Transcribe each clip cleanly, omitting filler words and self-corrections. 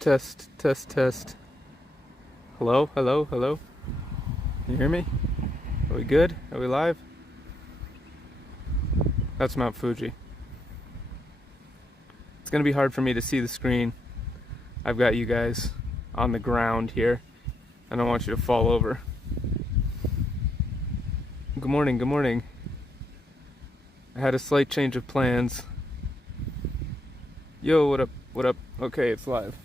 Test, test, test. Hello, hello, hello. Can you hear me? Are we good? Are we live? That's Mount Fuji. It's gonna be hard for me to see the screen. I've got you guys on the ground here. I don't want you to fall over. Good morning, good morning. I had a slight change of plans. Yo, what up, what up? Okay, it's live.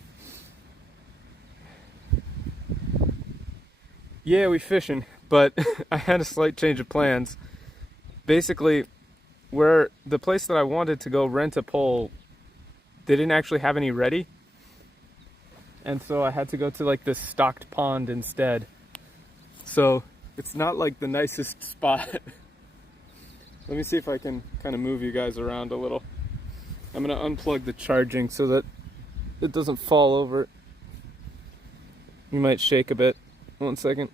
Yeah, we fishing, but I had a slight change of plans. Basically, where the place that I wanted to go rent a pole, they didn't actually have any ready. And so I had to go to like this stocked pond instead. So it's not like the nicest spot. Let me see if I can kind of move you guys around a little. I'm gonna unplug the charging so that it doesn't fall over. You might shake a bit. 1 second.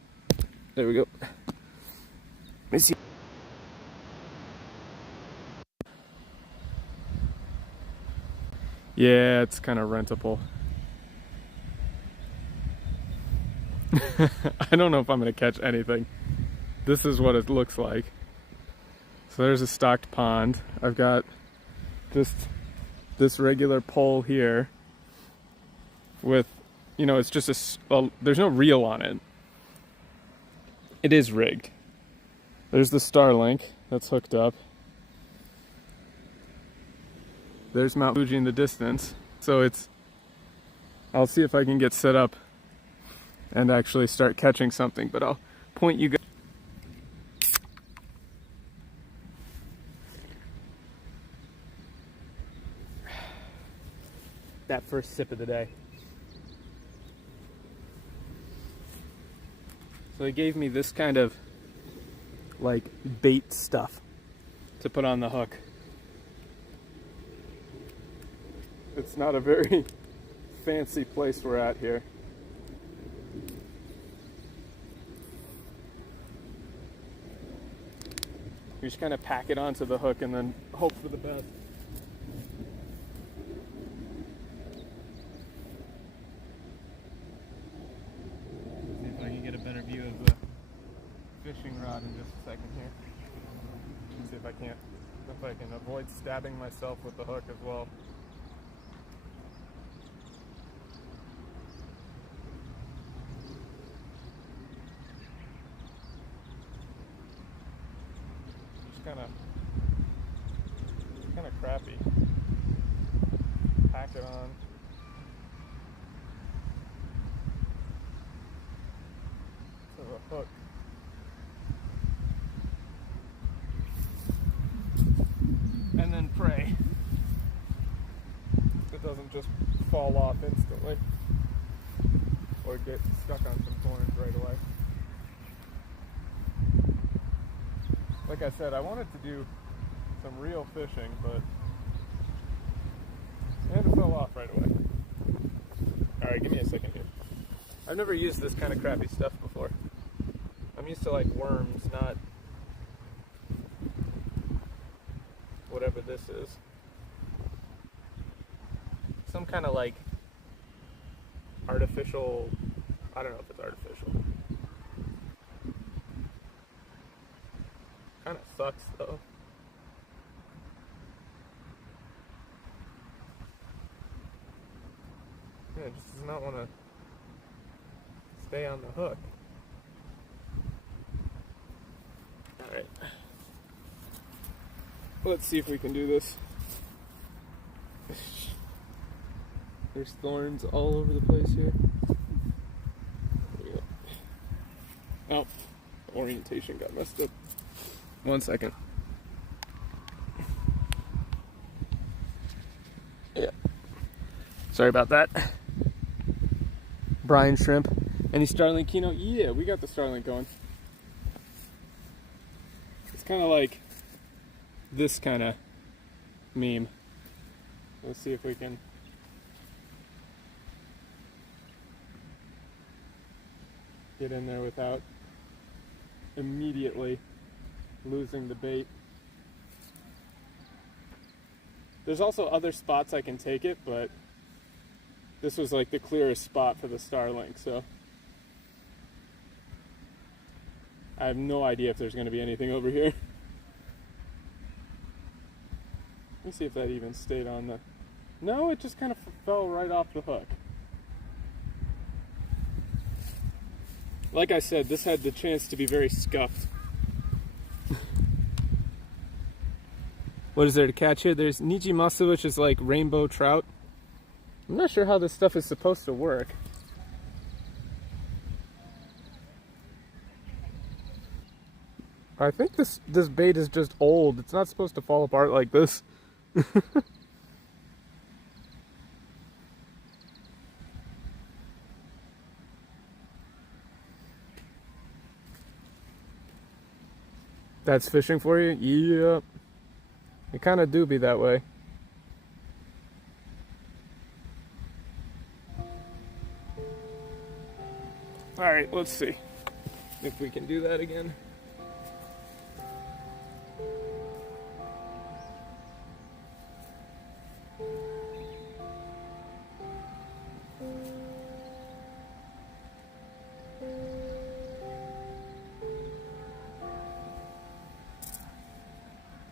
There we go. Let me see. Yeah, it's kind of rentable. I don't know if I'm gonna catch anything. This is what it looks like. So there's a stocked pond. I've got just this regular pole here with, you know, it's just well, there's no reel on it. It is rigged. There's the Starlink that's hooked up. There's Mount Fuji in the distance. So I'll see if I can get set up and actually start catching something, but I'll point you guys. That first sip of the day. So he gave me this kind of like bait stuff to put on the hook. It's not a very fancy place we're at here. You just kind of pack it onto the hook and then hope for the best. See if I can get a better view of the fishing rod in just a second here. See if I can avoid stabbing myself with the hook as well. Kind of crappy. Pack it on. To the hook. And then pray it doesn't just fall off instantly or get stuck on some thorns right away. Like I said, I wanted to do some real fishing, but it fell off right away. Alright, give me a second here. I've never used this kind of crappy stuff before. I'm used to like worms, not whatever this is. Some kind of like artificial, I don't know if it's artificial. Kind of sucks though. Yeah, it just does not want to stay on the hook. Alright. Let's see if we can do this. There's thorns all over the place here. There we go. Oh, the orientation got messed up. 1 second. Yeah. Sorry about that. Brine shrimp. Any Starlink Kino? Yeah, we got the Starlink going. It's kind of like this kind of meme. Let's see if we can get in there without immediately losing the bait. There's also other spots I can take it, but this was like the clearest spot for the Starlink, so I have no idea if there's going to be anything over here. Let me see if that even stayed on the... No, it just kind of fell right off the hook. Like I said, this had the chance to be very scuffed. What is there to catch here? There's Nijimasu, which is like rainbow trout. I'm not sure how this stuff is supposed to work. I think this bait is just old. It's not supposed to fall apart like this. That's fishing for you? Yep. It kind of do be that way. Alright, let's see if we can do that again.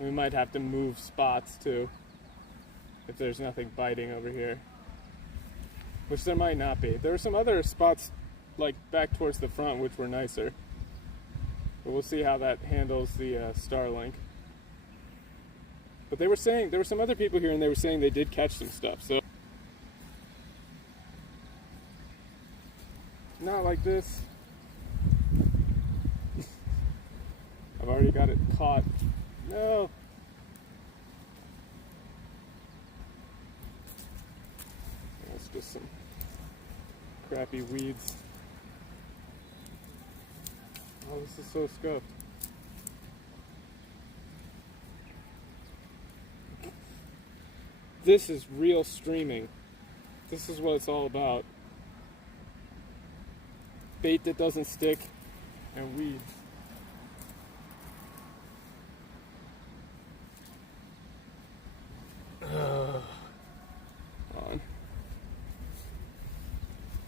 We might have to move spots too, if there's nothing biting over here. Which there might not be. There were some other spots like back towards the front which were nicer. But we'll see how that handles the Starlink. But they were saying, there were some other people here and they were saying they did catch some stuff, so. Not like this. I've already got it caught. No. That's just some crappy weeds. Oh, this is so scuffed. This is real streaming. This is what it's all about. Bait that doesn't stick and weeds. On.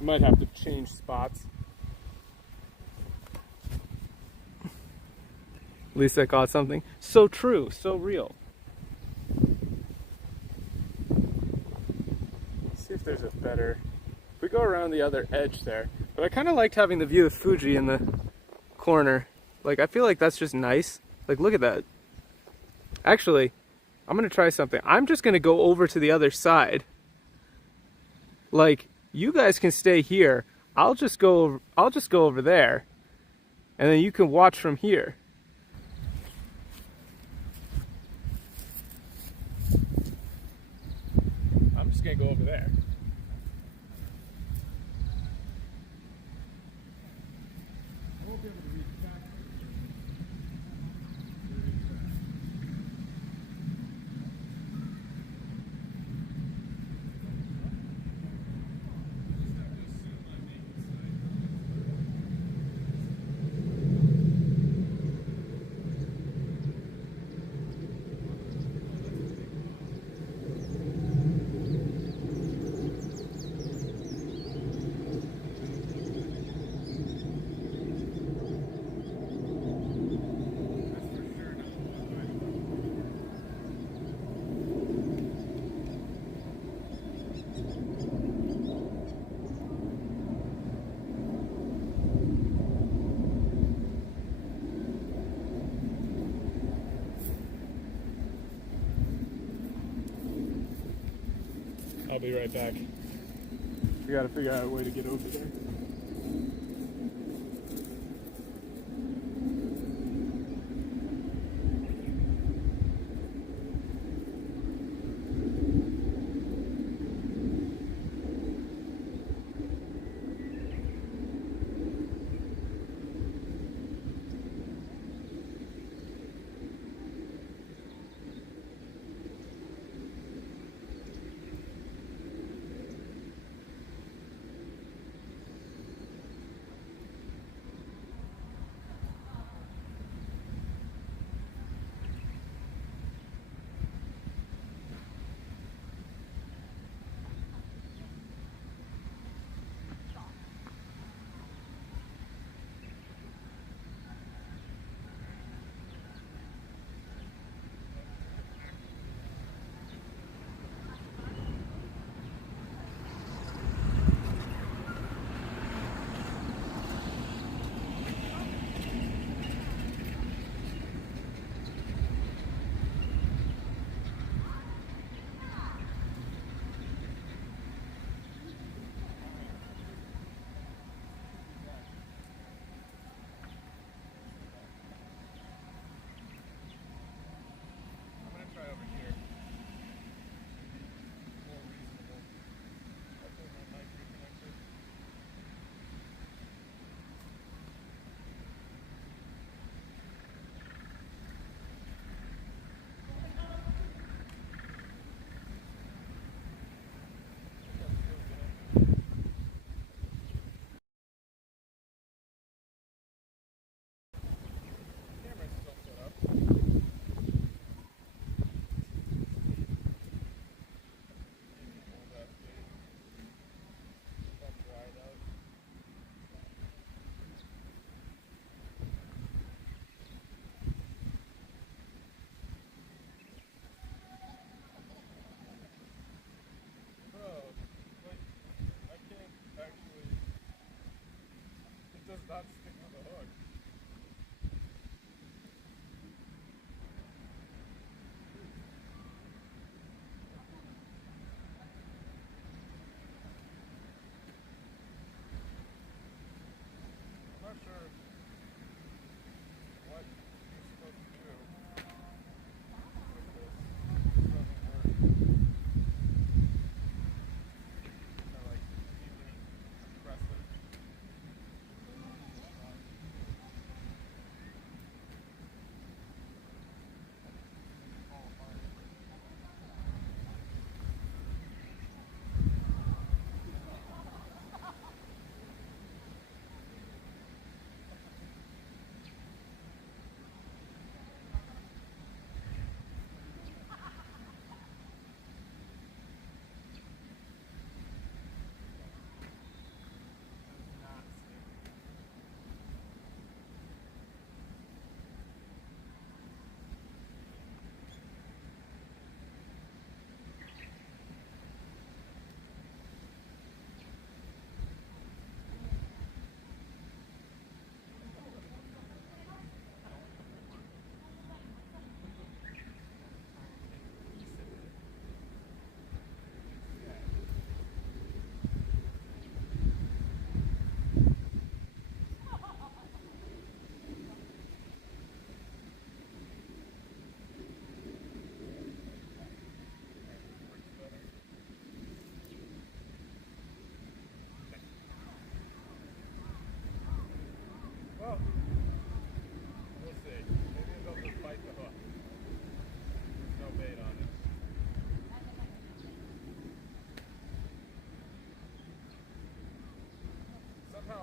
Might have to change spots. At least I caught something. So true, so real. Let's see if there's a better... If we go around the other edge there. But I kind of liked having the view of Fuji in the corner. Like, I feel like that's just nice. Like, look at that. Actually, I'm going to try something. I'm just going to go over to the other side. Like, you guys can stay here. I'll just go over there. And then you can watch from here. I'm just going to go over there. I won't be able to reach back. I'll be right back. We gotta figure out a way to get over there.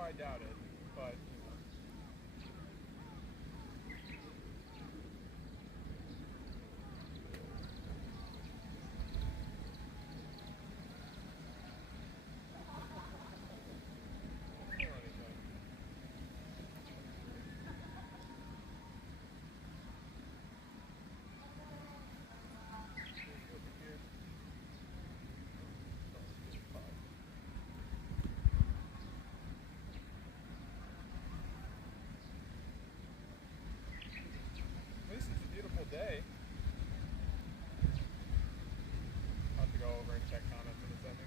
I doubt it, but day. I'll have to go over and check comments in a second.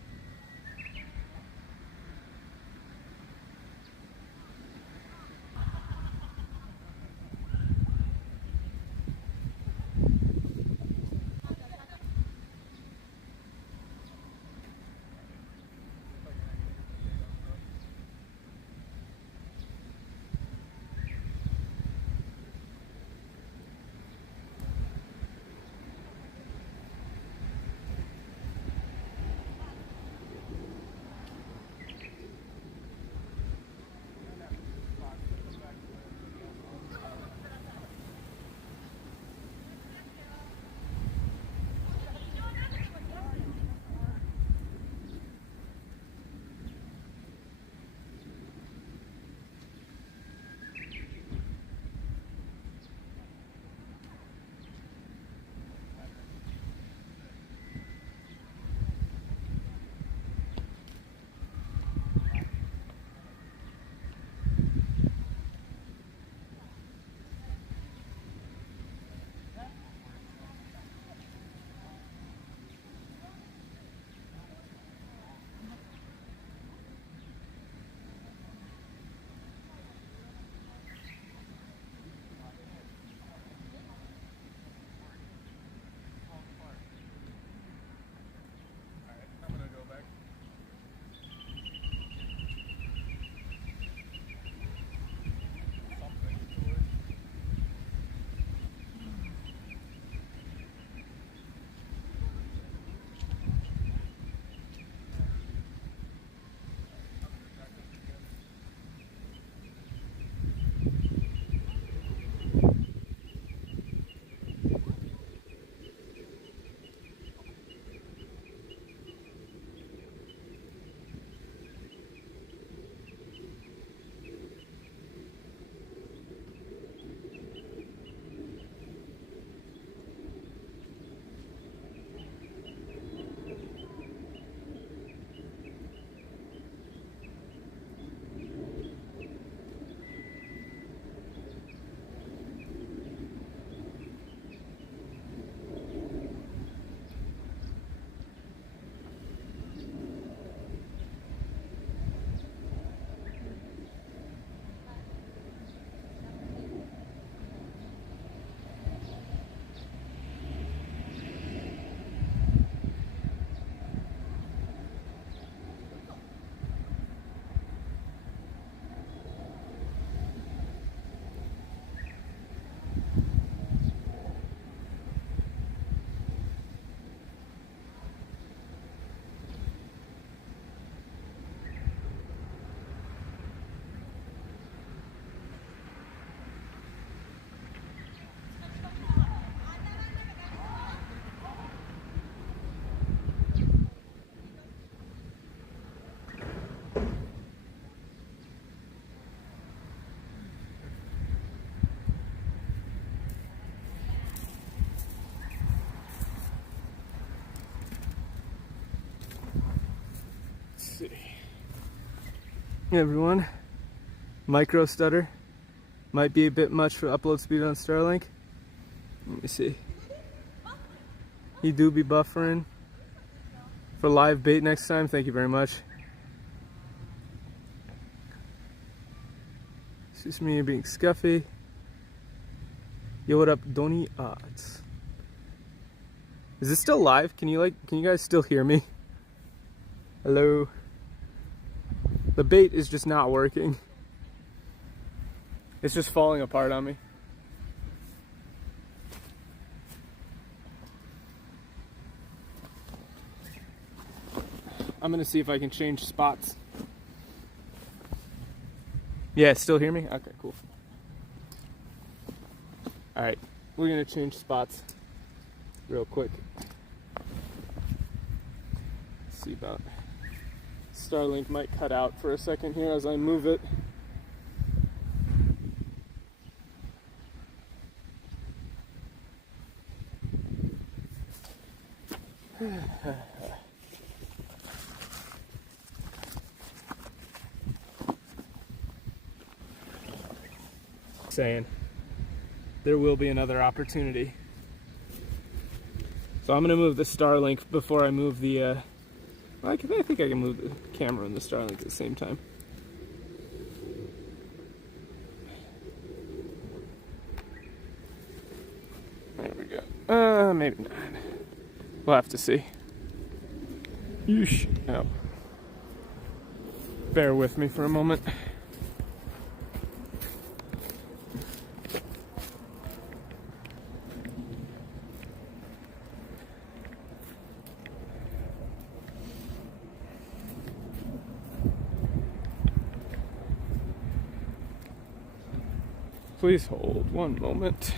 Hey everyone, micro stutter might be a bit much for upload speed on Starlink. Let me see. You do be buffering for live bait next time. Thank you very much. It's just me being scuffy. Yo, what up, Donny Odds? Is this still live? Can you guys still hear me? Hello. The bait is just not working. It's just falling apart on me. I'm gonna see if I can change spots. Yeah, still hear me? Okay, cool. Alright, we're gonna change spots real quick. Let's see about Starlink might cut out for a second here as I move it. Saying there will be another opportunity. So I'm gonna move the Starlink before I move the I think I can move the camera and the Starlink at the same time. There we go. Maybe not. We'll have to see. Yeesh. Oh. Bear with me for a moment. Please hold one moment.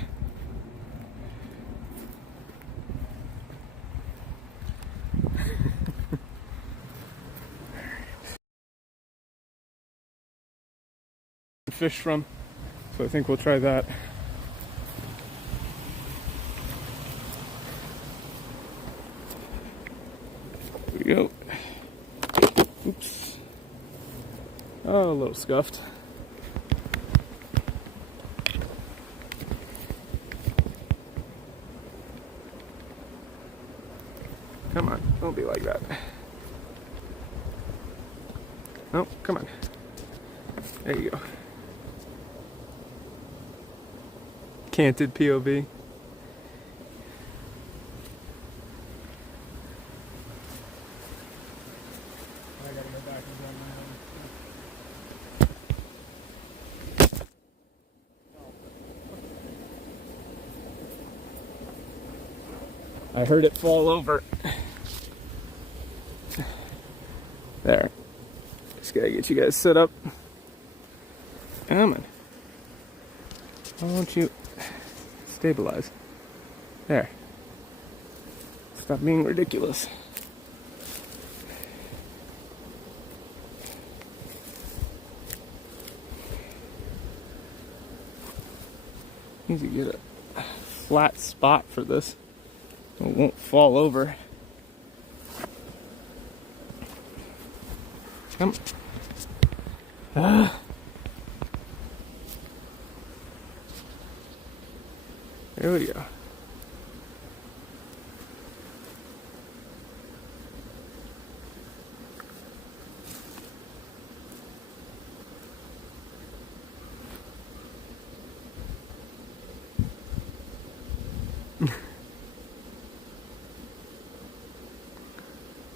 Fish from, so I think we'll try that. Here we go. Oops. Oh, a little scuffed. Come on, don't be like that. Oh, come on. There you go. Canted POV. I gotta go back and grab my own. I heard it fall over. There. Just gotta get you guys set up. Come on. Why won't you stabilize? There. Stop being ridiculous. Need to get a flat spot for this. It won't fall over. Come. There we go.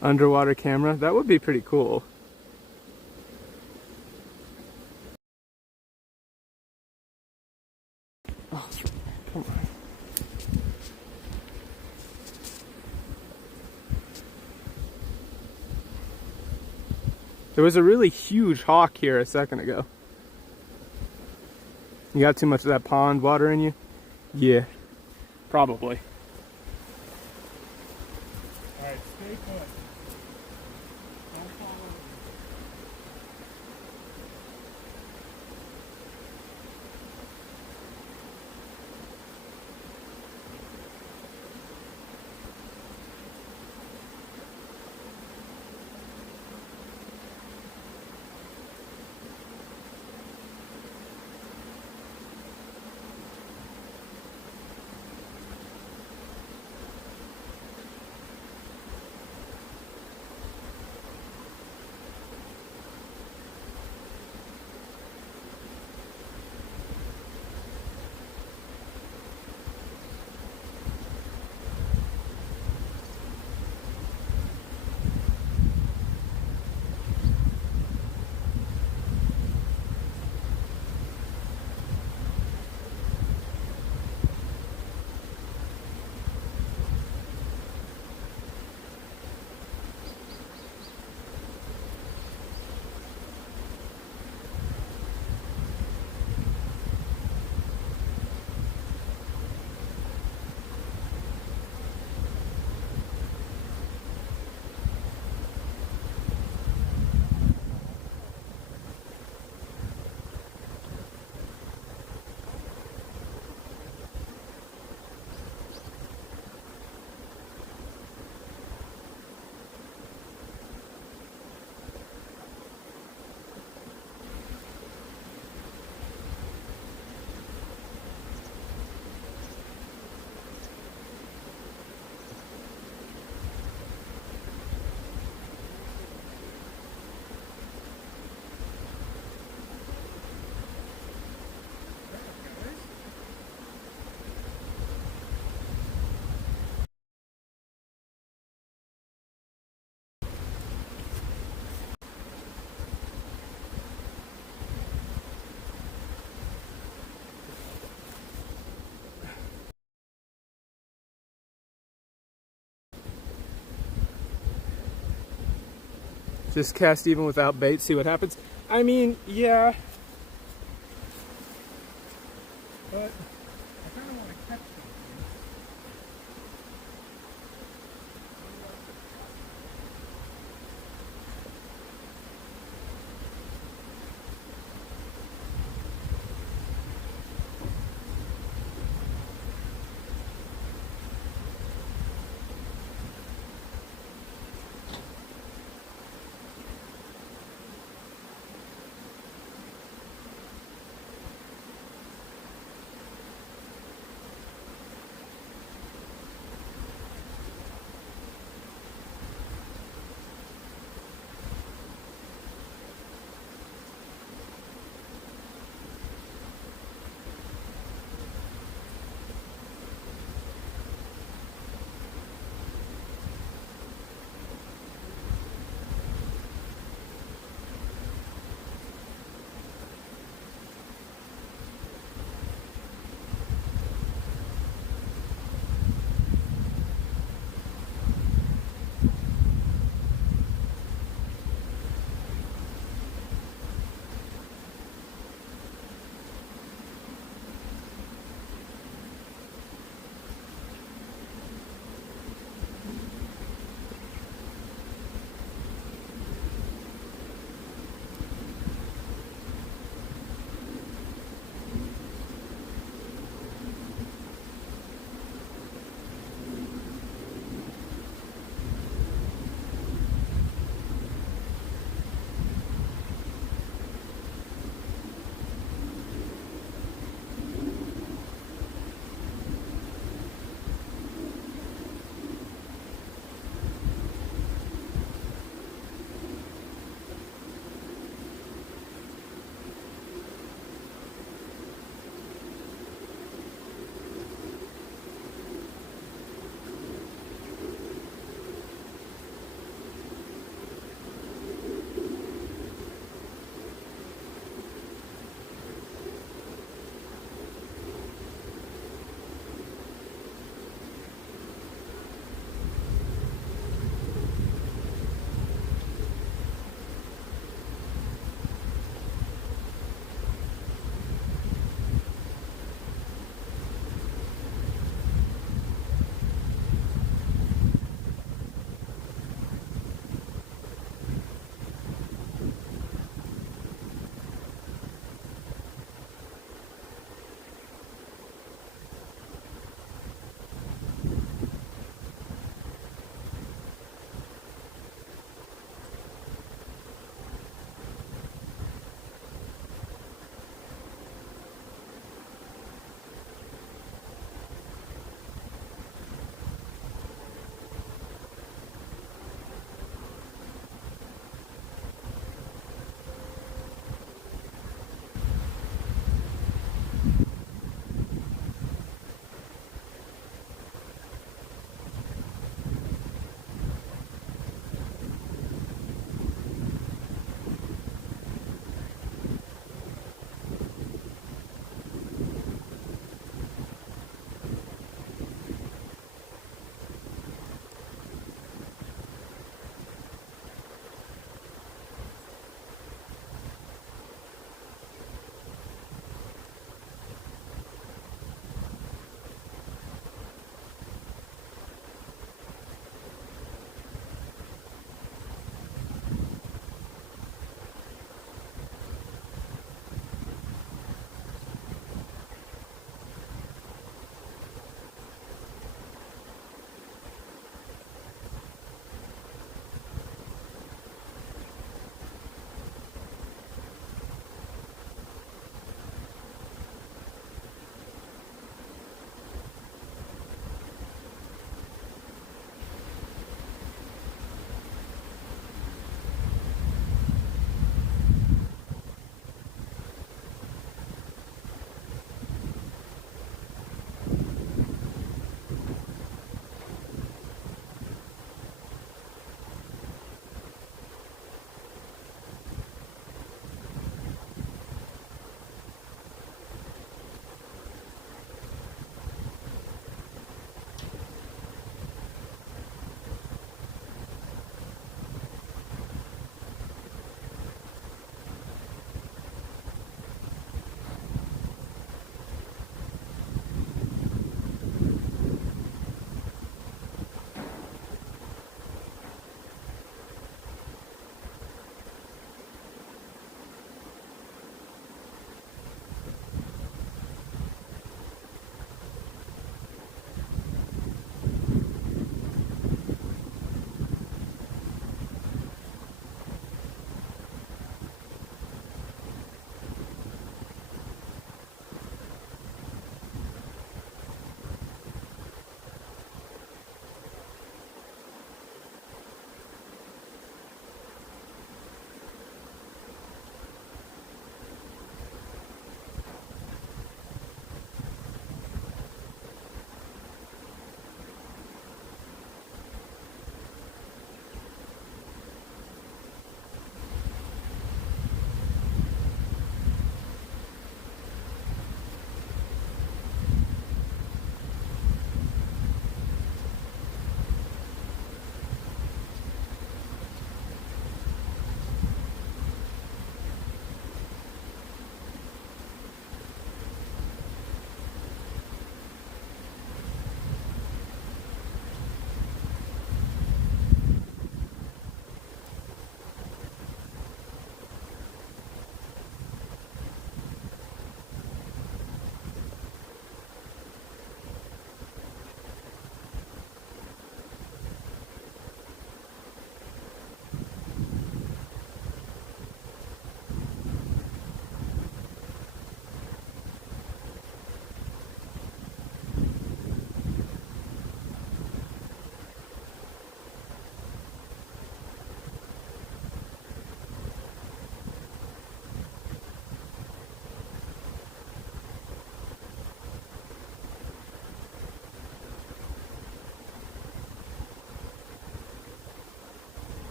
Underwater camera, that would be pretty cool. Oh, come on. There was a really huge hawk here a second ago. You got too much of that pond water in you? Yeah, probably. Alright, stay put. Don't fall over. Just cast even without bait, see what happens. I mean, yeah. But I kind of want to catch something.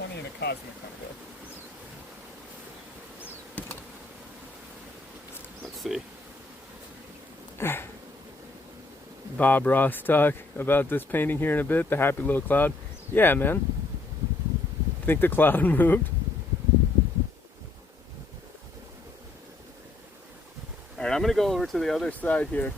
20 in a cosmic combo. Let's see. Bob Ross talk about this painting here in a bit, the happy little cloud. Yeah, man. Think the cloud moved? Alright, I'm gonna go over to the other side here.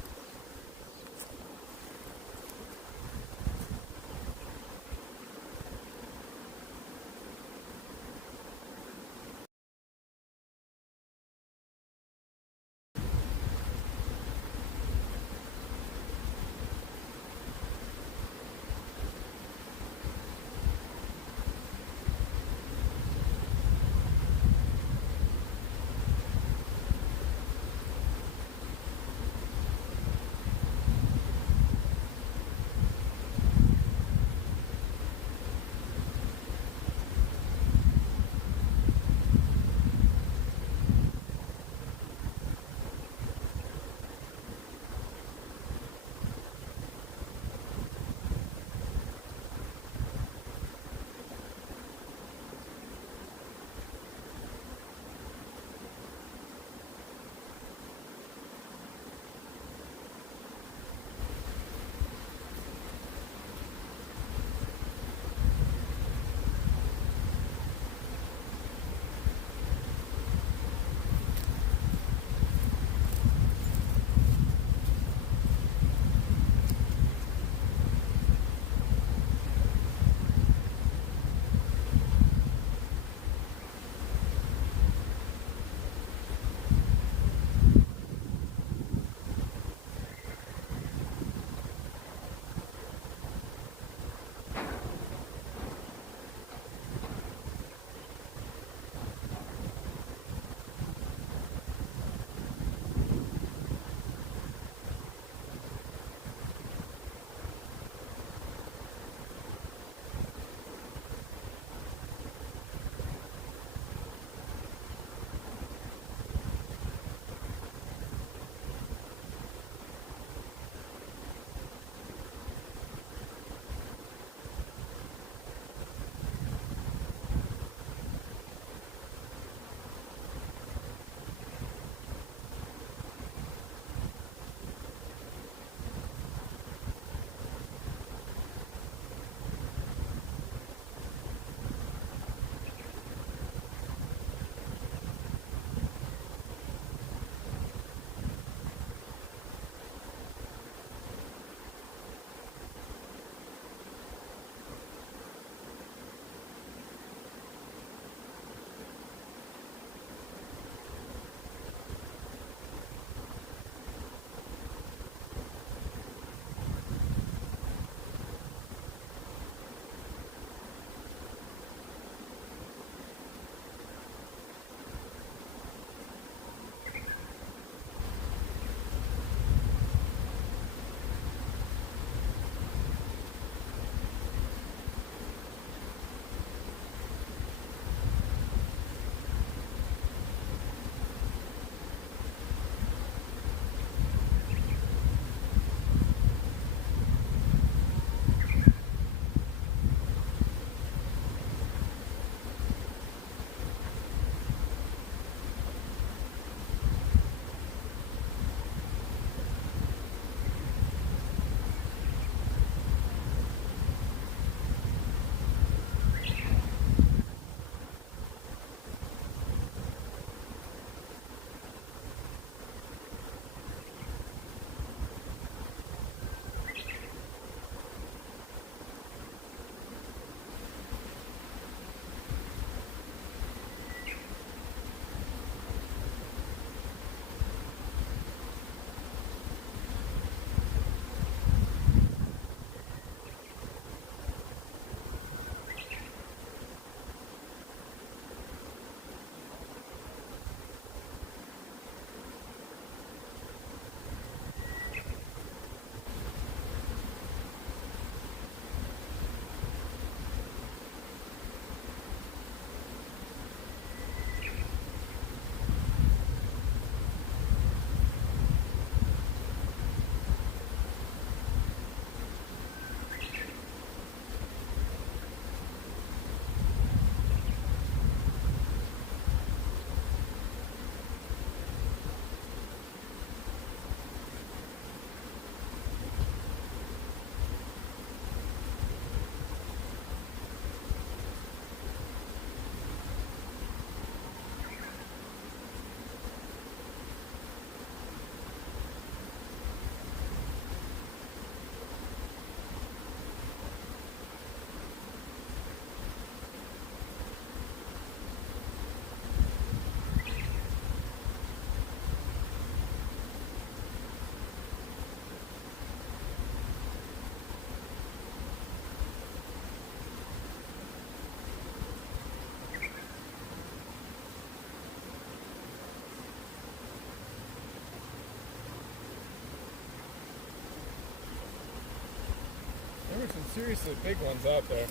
There were some seriously big ones out there.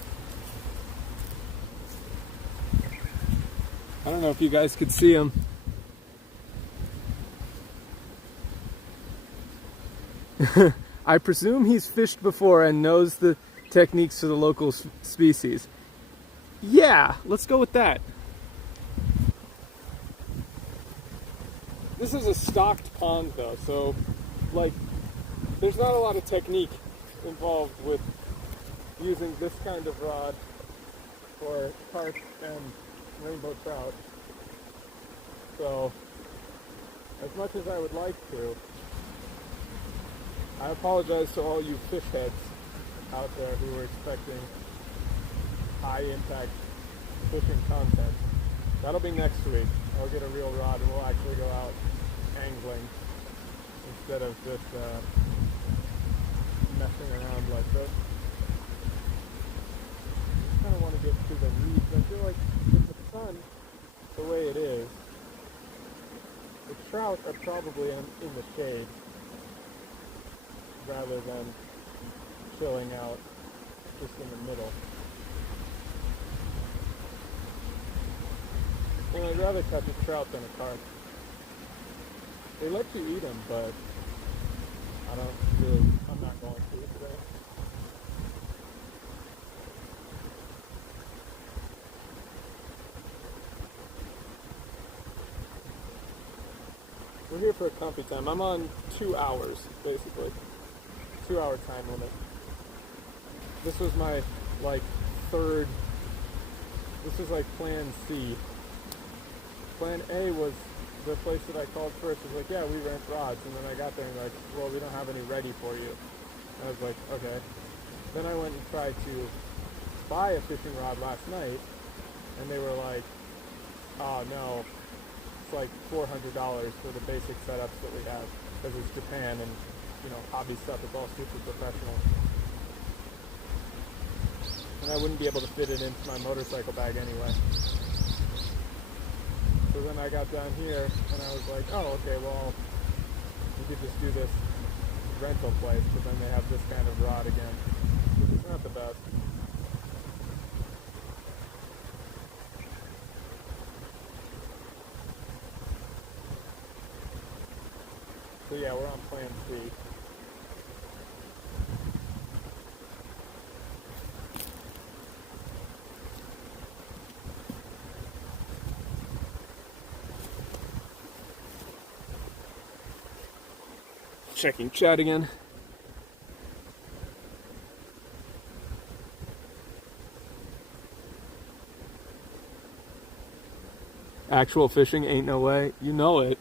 I don't know if you guys could see them. I presume he's fished before and knows the techniques for the local species. Yeah, let's go with that. This is a stocked pond though, so like there's not a lot of technique involved with using this kind of rod for carp and rainbow trout. So as much as I would like to, I apologize to all you fish heads out there who were expecting high impact fishing content. That'll be next week. I'll get a real rod and we'll actually go out angling instead of just messing around like this. I kind of want to get to the weeds. I feel like with the sun the way it is, the trout are probably in the shade rather than chilling out just in the middle. And I'd rather catch a trout than a carp. They let you eat them, but I'm not going to today. We're here for a comfy time. I'm on 2 hours, basically. 2-hour time limit. This was my, this was like plan C. Plan A was the place that I called first. It was like, yeah, we rent rods. And then I got there and like, well, we don't have any ready for you. And I was like, okay. Then I went and tried to buy a fishing rod last night. And they were like, oh no, it's like $400 for the basic setups that we have. Because it's Japan and, hobby stuff is all super professional. And I wouldn't be able to fit it into my motorcycle bag anyway. So then I got down here and I was like, oh, okay, well, we could just do this rental place, but then they have this kind of rod again, which is not the best. So yeah, we're on plan C. Checking chat again. Actual fishing ain't no way. You know it.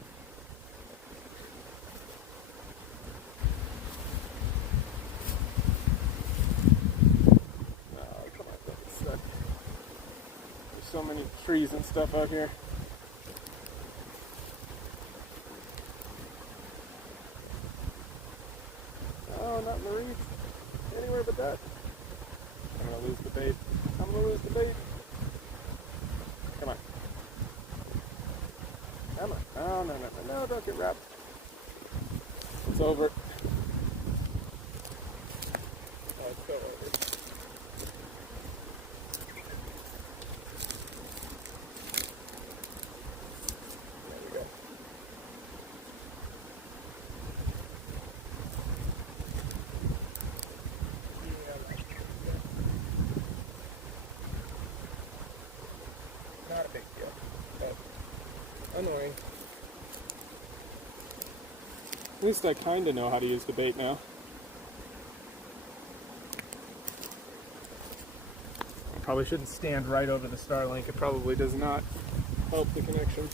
Oh, come on, don't get stuck. There's so many trees and stuff out here. Oh, not in the reeds. Anywhere but that. I'm gonna lose the bait. I'm gonna lose the bait. Come on. Come on. Oh, no, don't get wrapped. It's over. Oh, it's so over. There we go. Not a big deal, but annoying. At least I kind of know how to use the bait now. I probably shouldn't stand right over the Starlink. It probably does not help the connection.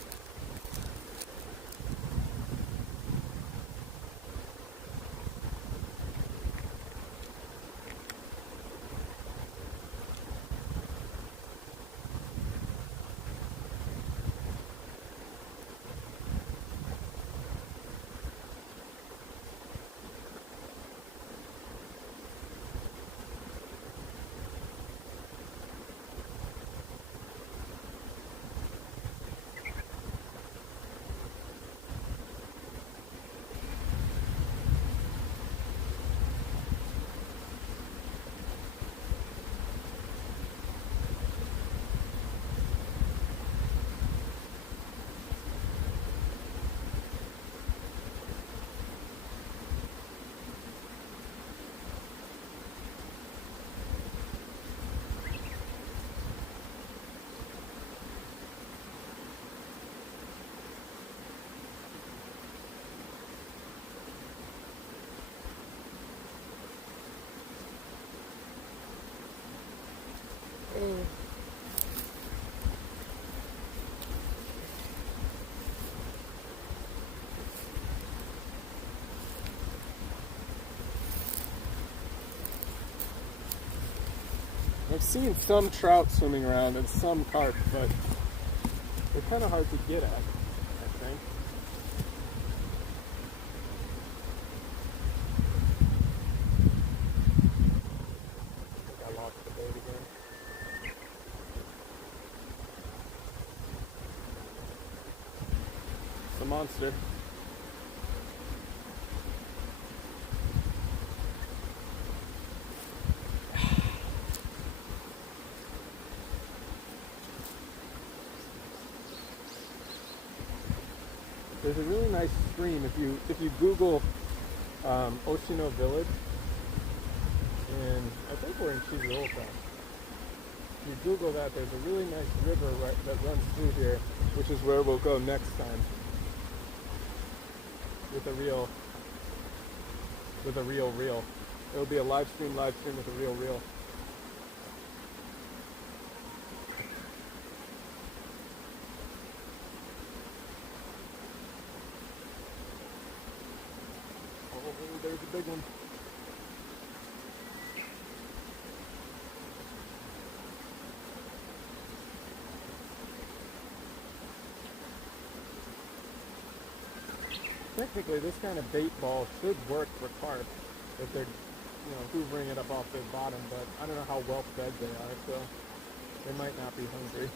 I've seen some trout swimming around and some carp, but they're kind of hard to get at, I think. I lost the bait again. It's a monster. There's a really nice stream if you Google Oshino Village, and I think we're in Shizuoka. If you Google that, there's a really nice river that runs through here, which is where we'll go next time with a reel. It'll be a live stream with a reel. There's a big one. Technically, this kind of bait ball should work for carp if they're, hoovering it up off their bottom, but I don't know how well fed they are, so they might not be hungry.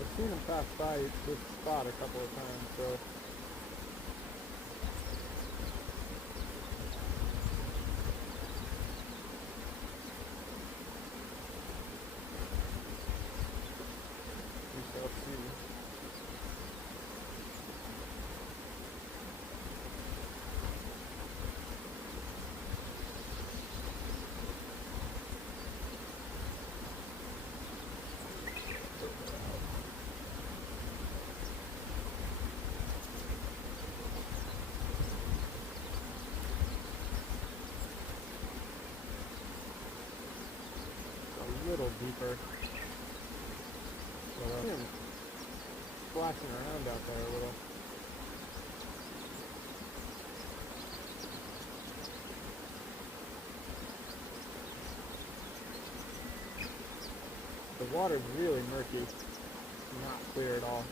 I've seen them pass by this spot a couple of times, so we shall see. A little deeper. So I see him splashing around out there a little. The water's really murky, not clear at all.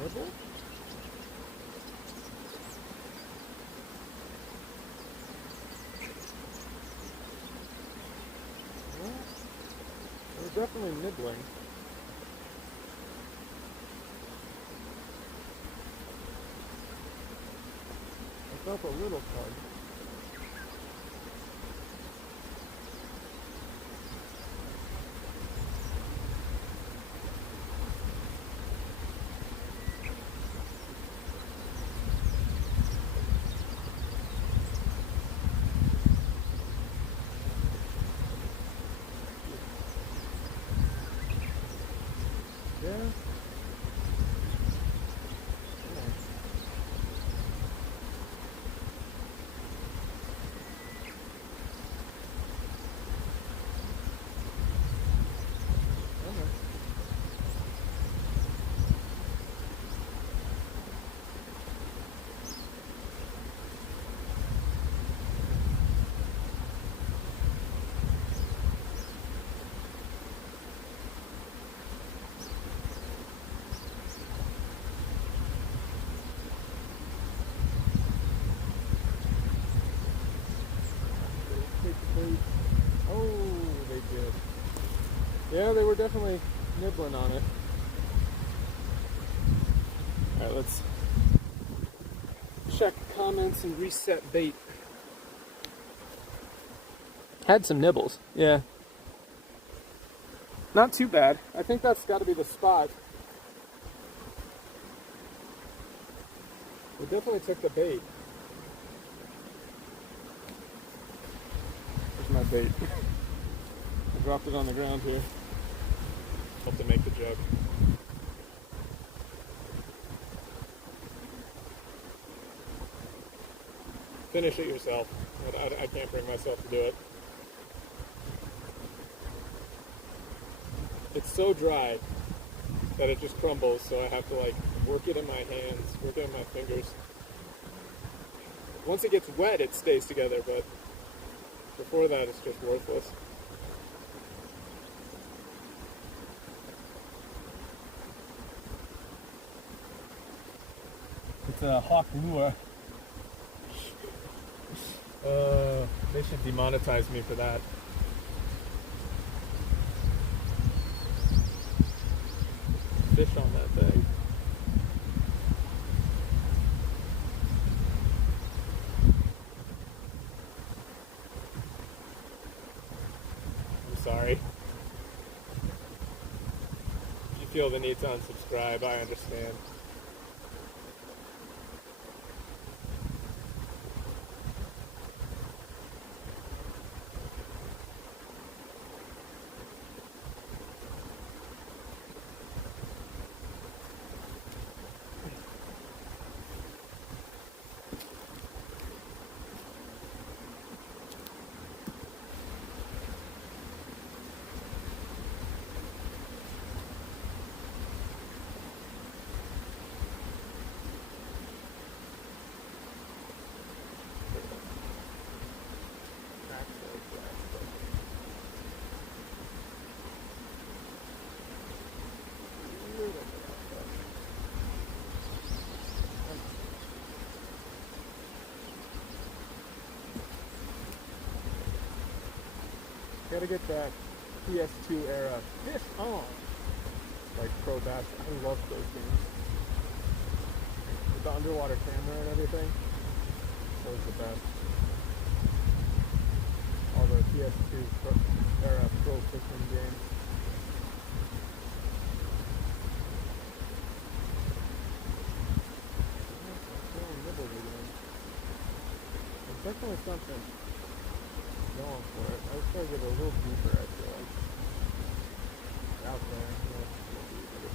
Nibble? Well, they're definitely nibbling. I felt a little tug. Yeah. Yeah, they were definitely nibbling on it. Alright, let's check comments and reset bait. Had some nibbles, yeah. Not too bad. I think that's got to be the spot. We definitely took the bait. There's my bait. I dropped it on the ground here. Hope to make the jug. Finish it yourself. I can't bring myself to do it. It's so dry that it just crumbles, so I have to like work it in my hands, work it in my fingers. Once it gets wet, it stays together, but before that, it's just worthless. It's a hawk lure. They should demonetize me for that. Fish on that thing. I'm sorry. If you feel the need to unsubscribe, I understand. Gotta get that PS2 era fish on. Like Pro Bass. I love those games. With the underwater camera and everything. That was the best. All the PS2 era pro fishing games. There's definitely something going for it. I was trying to get a little deeper, I feel like. Out there. Yeah, a little deeper.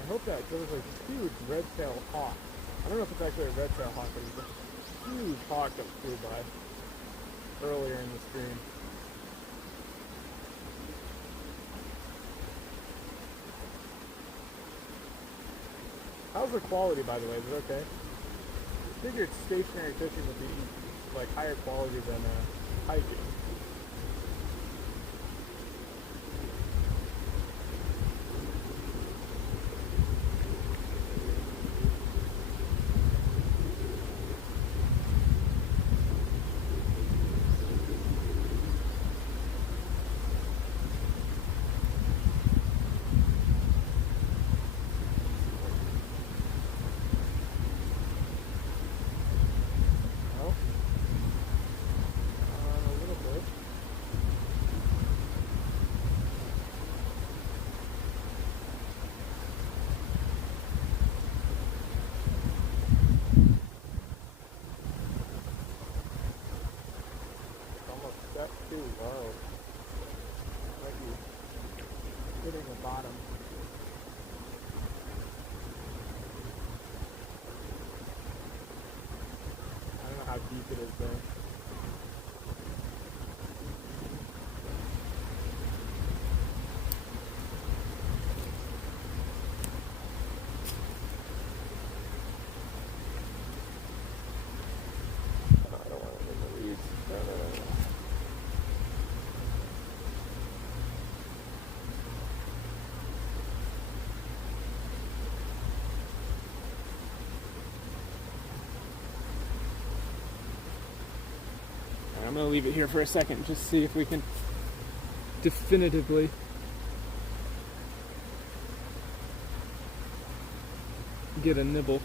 I hope that there was a huge red-tailed hawk. I don't know if it's actually a red-tailed hawk, but it's a huge hawk that flew by earlier in the stream. How's the quality, by the way? Is it okay? I figured stationary fishing would be like higher quality than hiking. Too low. Might be hitting the bottom. I don't know how deep it is though. I'm gonna leave it here for a second, just see if we can definitively get a nibble.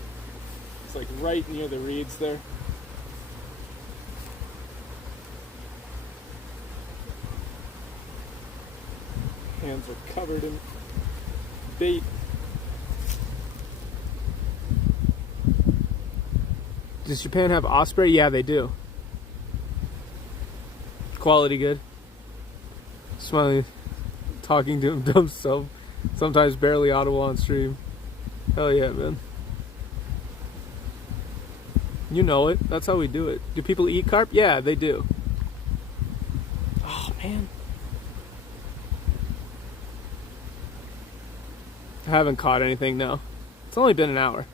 It's like right near the reeds there. Hands are covered in bait. Does Japan have osprey? Yeah, they do. Quality good. Smiley talking to himself, sometimes barely audible on stream. Hell yeah, man. You know it. That's how we do it. Do people eat carp? Yeah, they do. Oh, man. I haven't caught anything, no. It's only been an hour.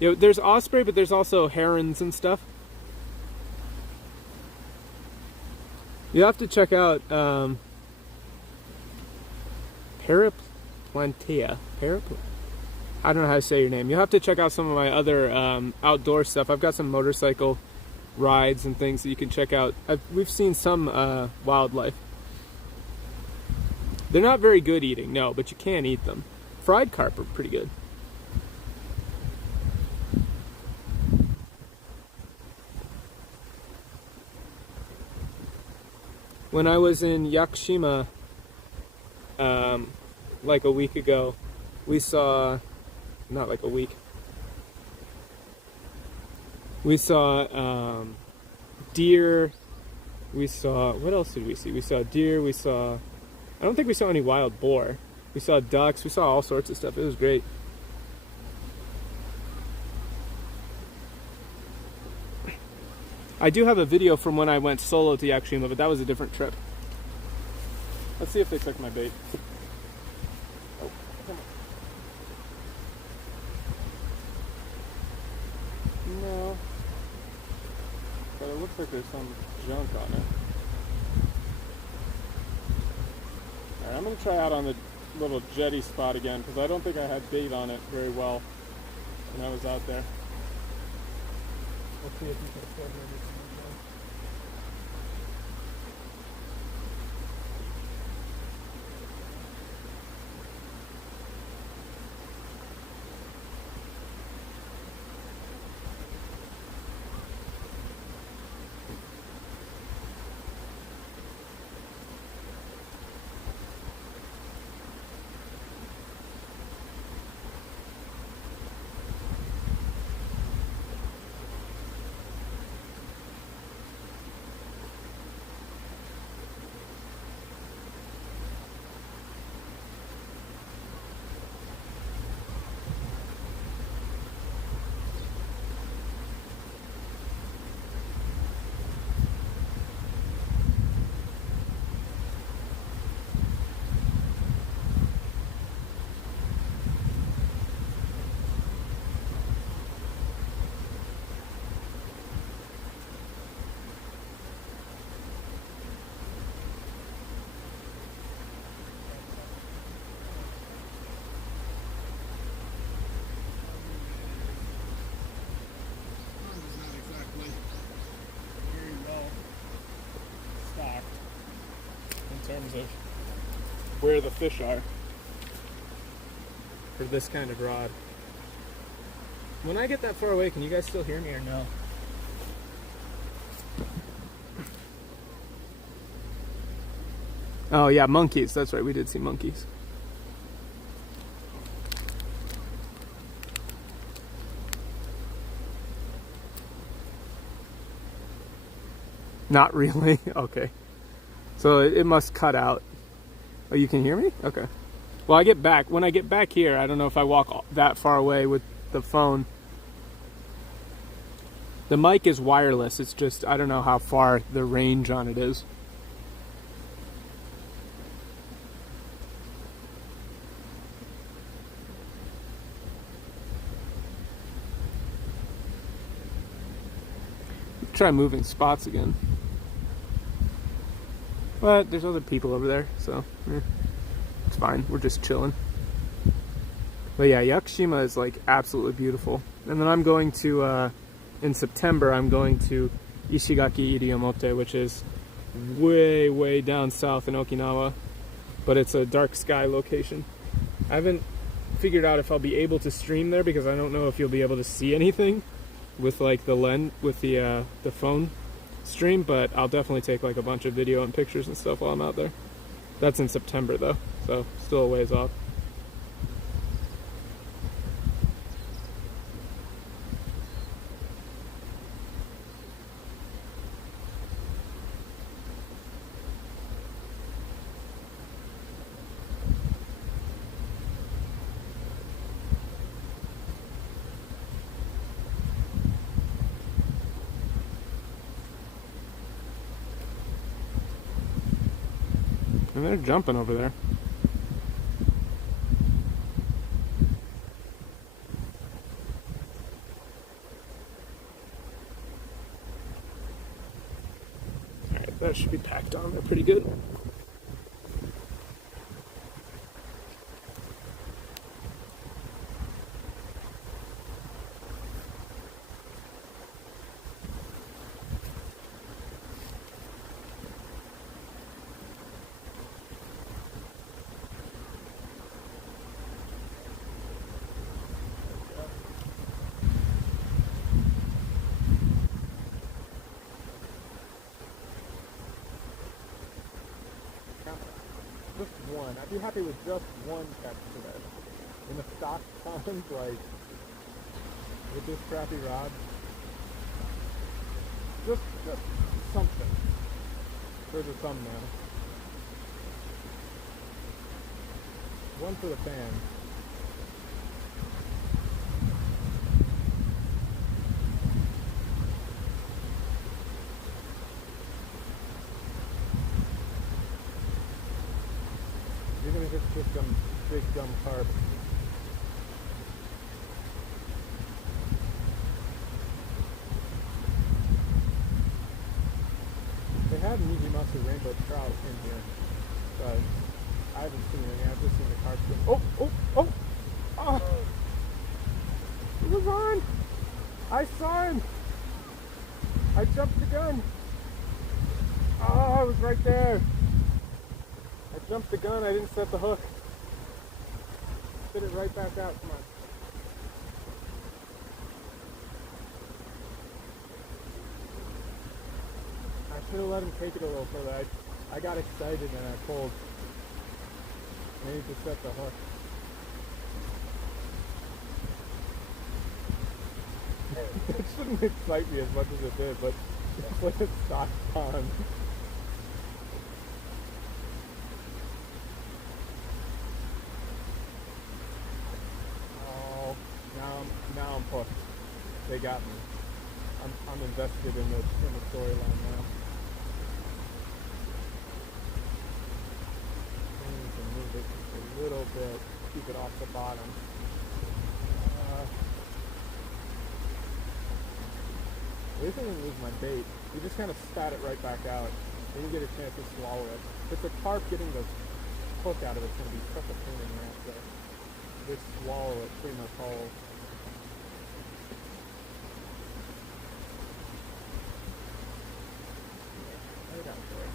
You know, there's osprey, but there's also herons and stuff. You have to check out Paraplantea. I don't know how to say your name. You'll have to check out some of my other outdoor stuff. I've got some motorcycle rides and things that you can check out. We've seen some wildlife. They're not very good eating, no, but you can eat them. Fried carp are pretty good. When I was in Yakushima, like a week ago, we saw, not like a week, we saw deer, we saw, what else did we see? We saw deer, we saw, I don't think we saw any wild boar. We saw ducks, we saw all sorts of stuff. It was great. I do have a video from when I went solo to Yakushima, but that was a different trip. Let's see if they took my bait. Oh, come on. No. But it looks like there's some junk on it. Alright, I'm going to try out on the little jetty spot again, because I don't think I had bait on it very well when I was out there. Let's see if you can still hear me. In terms of where the fish are for this kind of rod. When I get that far away, can you guys still hear me or no? Oh yeah, monkeys, that's right, we did see monkeys. Not really? Okay. So it must cut out. Oh, you can hear me? Okay. Well, when I get back here, I don't know if I walk that far away with the phone. The mic is wireless, it's just, I don't know how far the range on it is. Try moving spots again. But there's other people over there, so it's fine. We're just chilling. But yeah, Yakushima is like absolutely beautiful. And then I'm going to, in September, I'm going to Ishigaki Iriomote, which is way down south in Okinawa, but it's a dark sky location. I haven't figured out if I'll be able to stream there because I don't know if you'll be able to see anything with like the lens with the phone stream, but I'll definitely take like a bunch of video and pictures and stuff while I'm out there. That's in September though, so still a ways off. And they're jumping over there. Alright, that should be packed on there pretty good. Just one. I'd be happy with just one catch today. In the stock pond, like, with this crappy rod. Just something for the thumbnail. One for the fans. Even if it's just some big dumb carp. They had Nijimatsu rainbow trout in here, but I haven't seen any. I've just seen the carp swim. Oh! It was on! I saw him! I jumped the gun! Oh, it was right there! I jumped the gun, I didn't set the hook. Spit it right back out, come on. I should have let him take it a little further. I got excited and I pulled. I need to set the hook. It shouldn't excite me as much as it did, but it's like a stock pond. Now I'm hooked. They got me. I'm invested in the storyline now. I need to move it just a little bit, keep it off the bottom. At least I didn't lose my bait. You just kind of spat it right back out. Then you get a chance to swallow it. If it's a carp, getting the hook out of it's going to be such a pain in the ass there. Just swallow it pretty much whole. Right out there.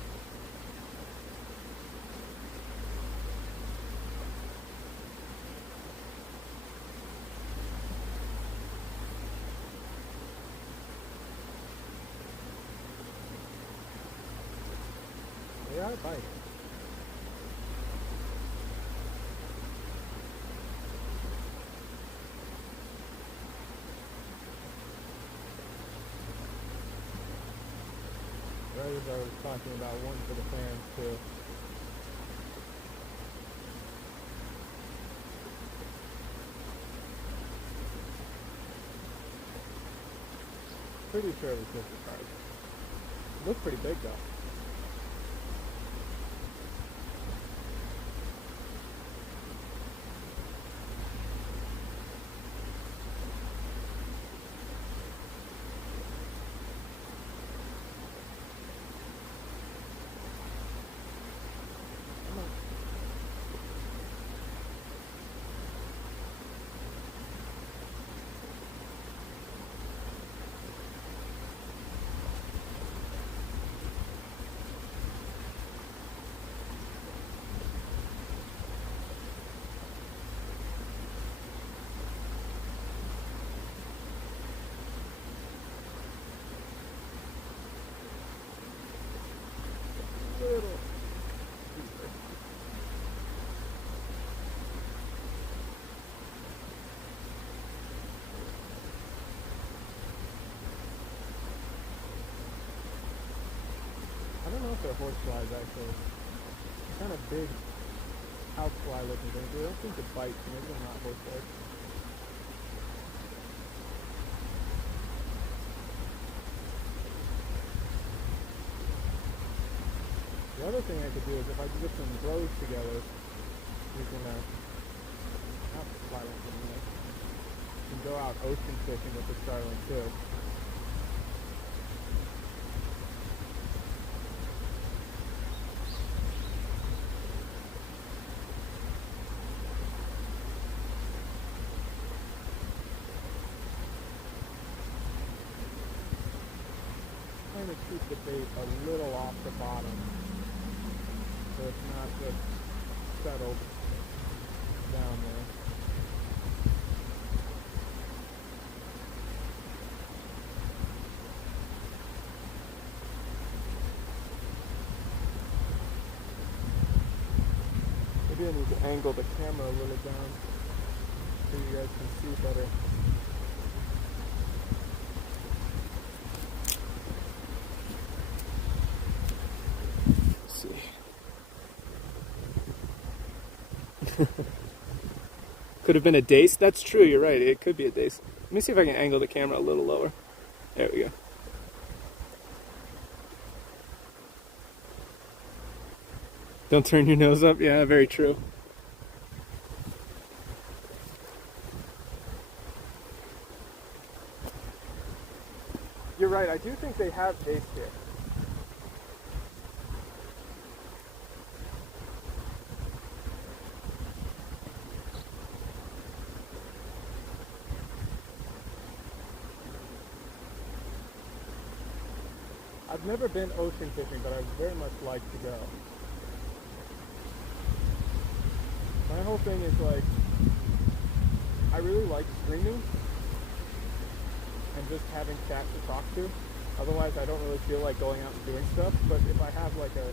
They are biting. Right as I was talking about one for the fans too. Pretty sure it was just a carp. It looked pretty big though. they're horse flies actually. Kind of big house fly looking things. They don't seem to bite, so maybe they're not horse flies. The other thing I could do is if I could get some rows together, we can not fly one from there. We can go out ocean fishing with the Starlink too. Trying to keep the bait a little off the bottom so it's not just settled down there. Maybe I need to angle the camera a little down so you guys can see better. Could have been a dace. That's true, you're right. It could be a dace. Let me see if I can angle the camera a little lower. There we go. Don't turn your nose up. Yeah, very true. You're right. I do think they have dace here. I've never been ocean fishing, but I'd very much like to go. My whole thing is like, I really like streaming and just having chat to talk to. Otherwise, I don't really feel like going out and doing stuff. But if I have like a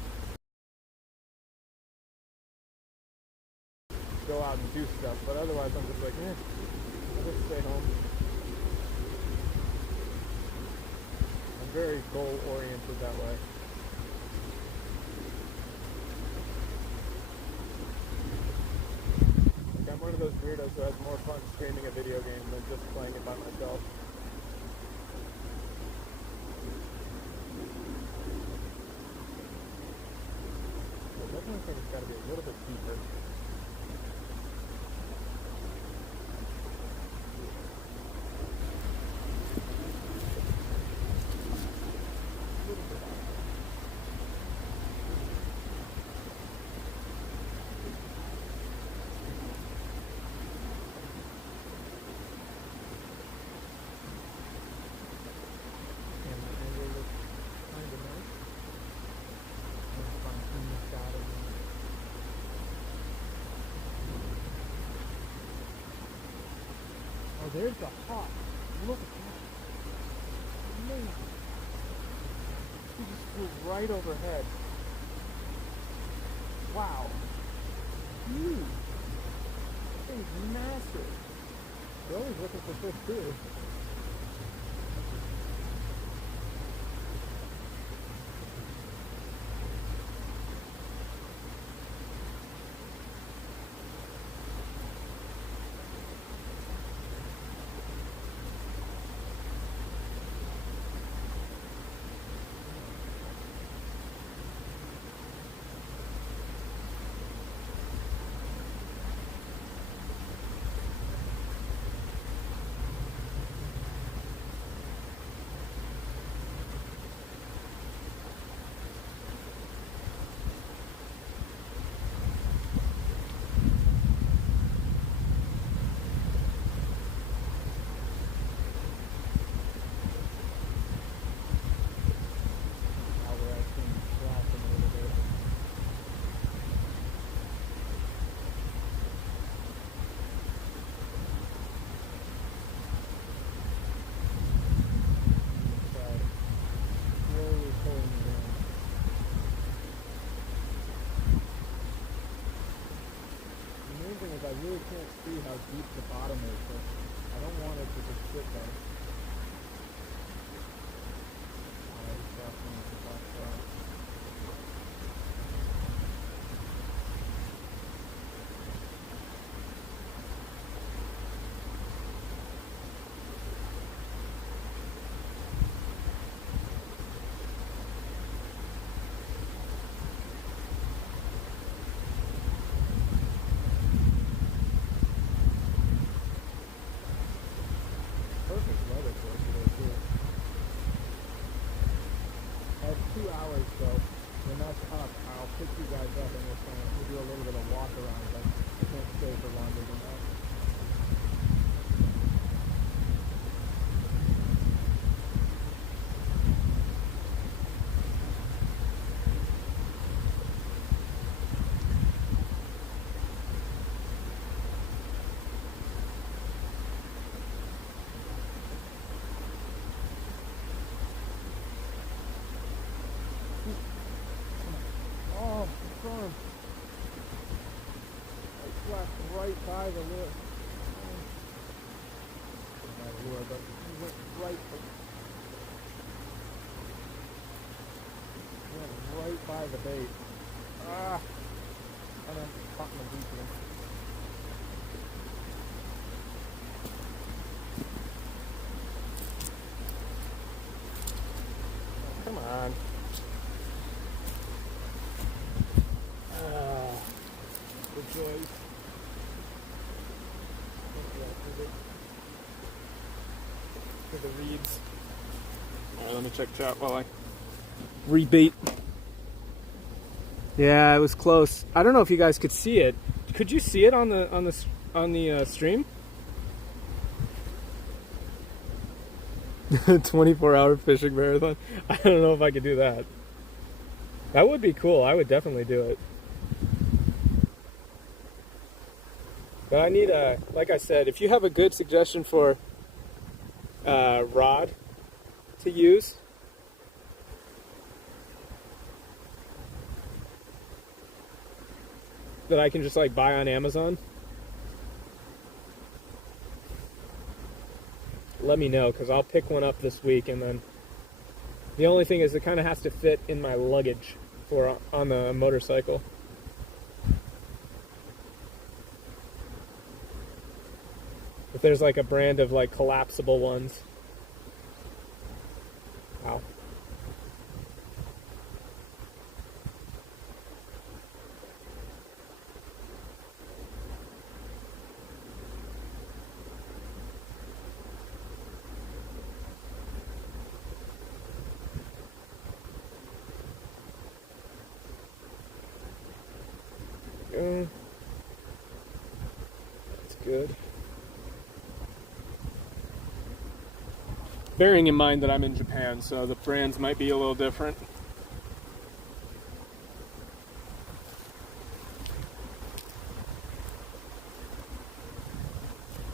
go out and do stuff, but otherwise I'm just like, I'll just stay home. I'm very goal oriented that way. Like I'm one of those weirdos who has more fun streaming a video game than just playing it by myself. I definitely think it's got to be a little bit deeper. Oh, there's the hawk. Look at that. Man. He just flew right overhead. Wow. Huge. That thing's massive. They're always looking for fish too. I really can't see how deep the bottom is, so I don't want it to just sit there. right by the lure. Not a lure, but he went right by the bait. Ah, kind of caught my beak here. Oh, come on. Ah, good choice. To the reeds. Alright, let me check chat while I rebait. Yeah, it was close. I don't know if you guys could see it. Could you see it on the stream? 24-hour fishing marathon. I don't know if I could do that. That would be cool. I would definitely do it. But I need a, like I said, if you have a good suggestion for rod to use, that I can just like buy on Amazon, let me know, because I'll pick one up this week. And then the only thing is it kind of has to fit in my luggage for on the motorcycle. If there's like a brand of like collapsible ones. Wow. That's good. Bearing in mind that I'm in Japan, so the brands might be a little different.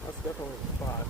That's definitely a spot.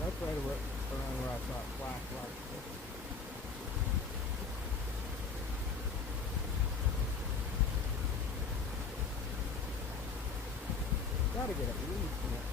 That's right around where I saw it flash right. Gotta get at least in it.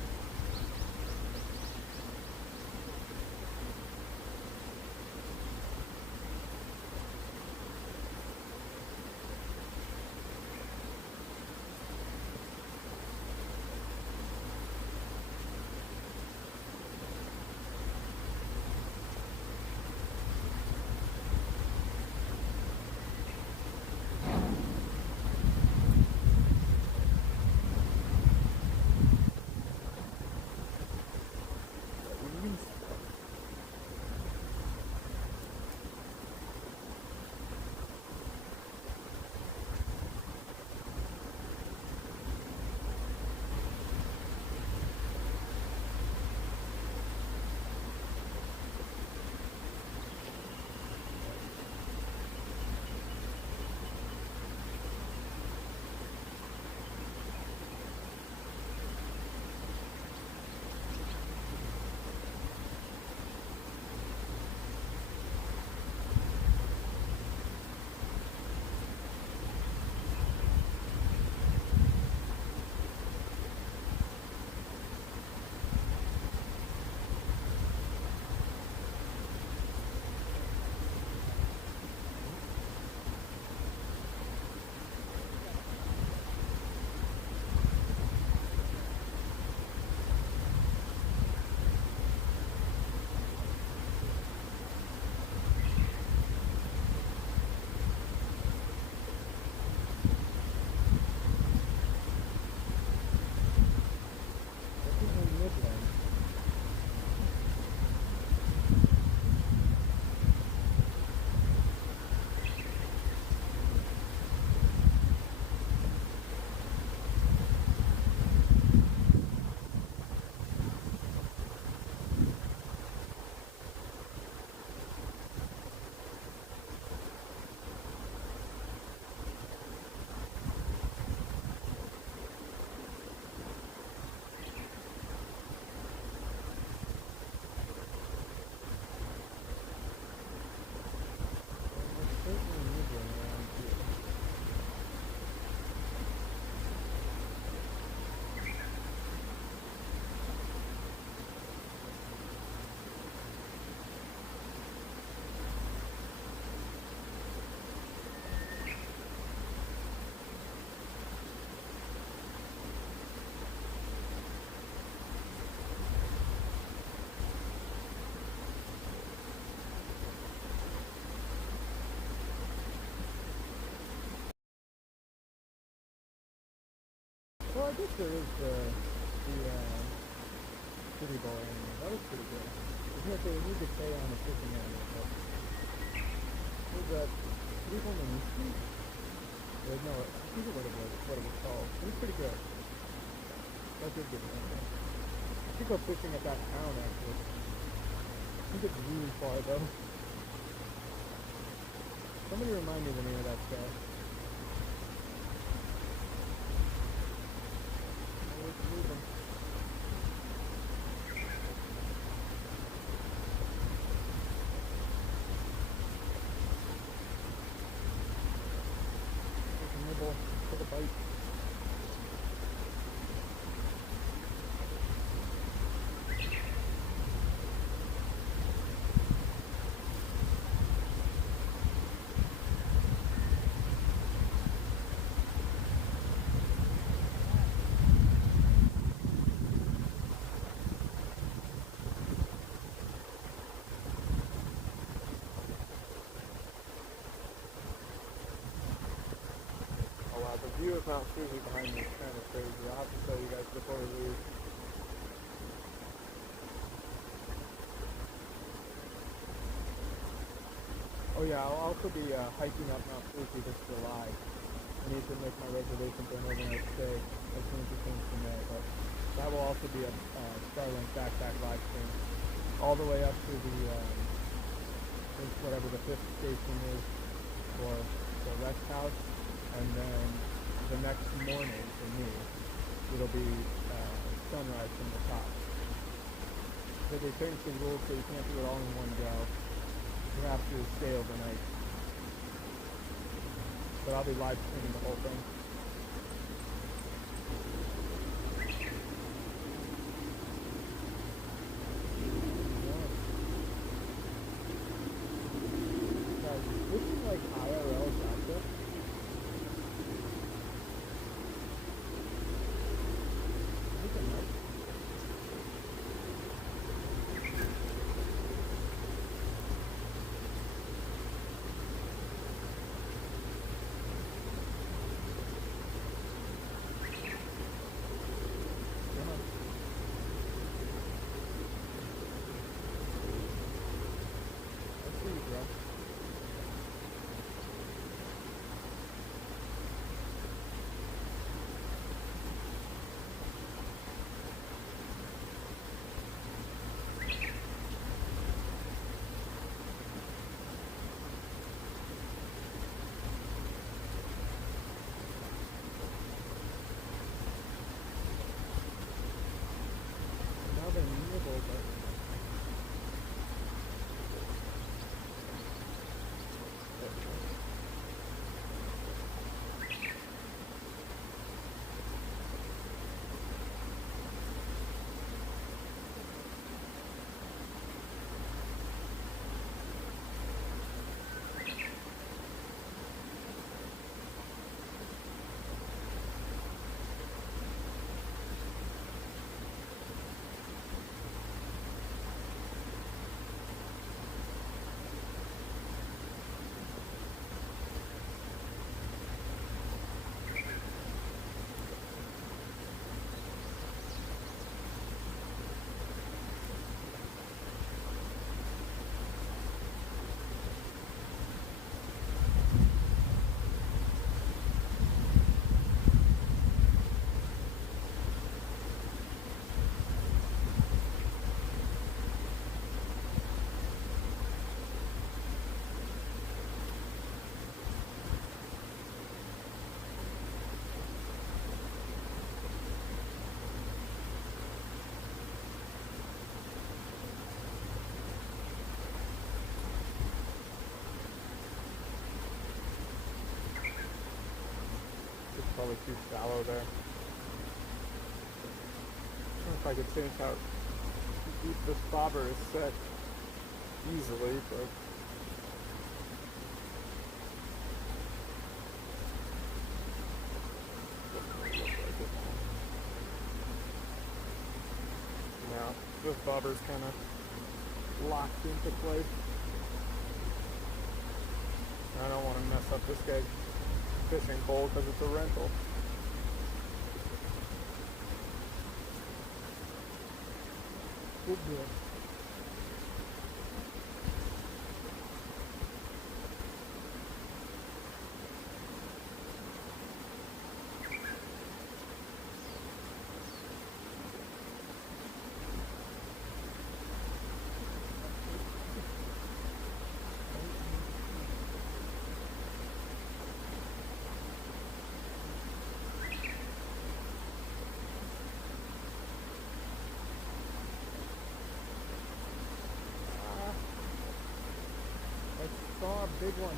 I guess there is the city bowl animal. That was pretty good. I was gonna say we need to stay on the fishing animal, but there's that city bowl in the street? No, I think what it was called. It was pretty good. That did good. I think go fishing at that town actually. I think it's really far though. Somebody remind me the name of that stuff. Take a bite. The view of Mount Fuji behind me is kind of crazy. I'll have to show you guys before we leave. Oh yeah, I'll also be hiking up Mount Fuji this July. I need to make my reservation for an overnight stay as soon as it comes to May, but that will also be a Starlink backpack live stream. All the way up to the, whatever the 5th station is for the rest house, and then the next morning for me, it'll be sunrise from the top. So they changed the rules so you can't do it all in one go. You have to stay overnight. But I'll be live streaming the whole thing. Guys, this is like IRL gotcha. Probably too shallow there. I don't know if I could change how deep this bobber is set easily, but now this bobber's kind of locked into place. I don't want to mess up this guy's fishing pole because it's a rental. Good deal. I saw a big one.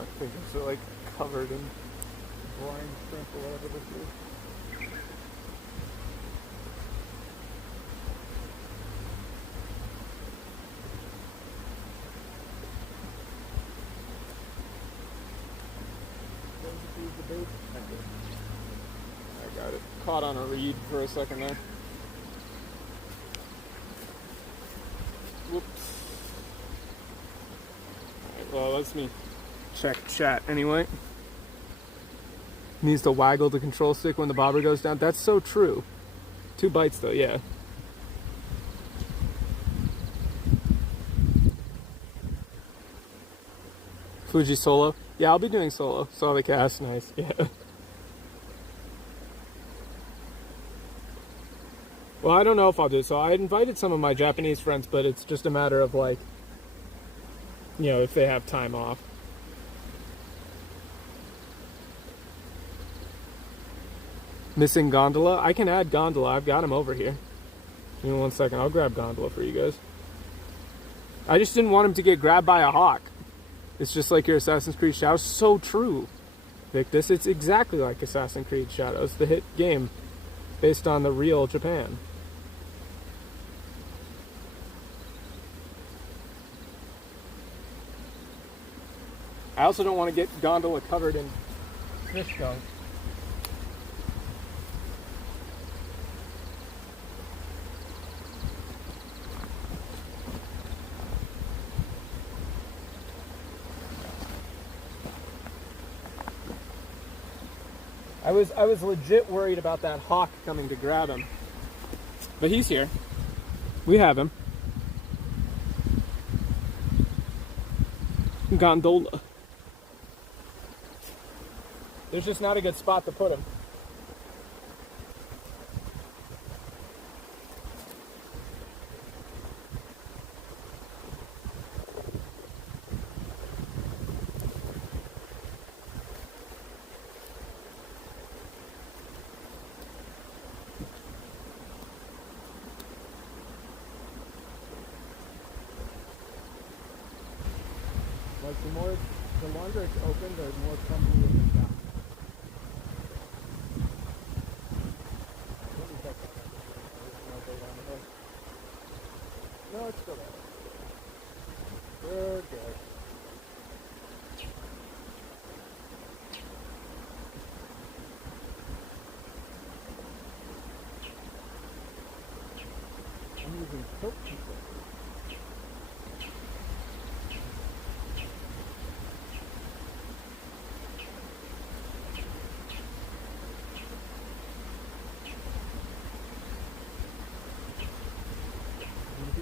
I think it's like covered in. Brine shrimp or whatever this is. Going to use the bait. I got it. Caught on a reed for a second there. Whoops. Alright, well, let's me check chat anyway. Needs to waggle the control stick when the bobber goes down. That's so true. 2 bites though, yeah. Fuji solo? Yeah, I'll be doing solo. Saw the cast, nice, yeah. Well, I don't know if I'll do so. I invited some of my Japanese friends, but it's just a matter of like, you know, if they have time off. Missing gondola? I can add gondola. I've got him over here. Give me 1 second. I'll grab gondola for you guys. I just didn't want him to get grabbed by a hawk. It's just like your Assassin's Creed Shadows. So true, Victus. It's exactly like Assassin's Creed Shadows, the hit game based on the real Japan. I also don't want to get gondola covered in fish gunk. I was legit worried about that hawk coming to grab him. But he's here. We have him. Gondola. There's just not a good spot to put him. Like the longer it's open, the more company in the shop. Let me check that out. There's no bait on the hook. No, it's still there. Good, good. I'm using tilt people.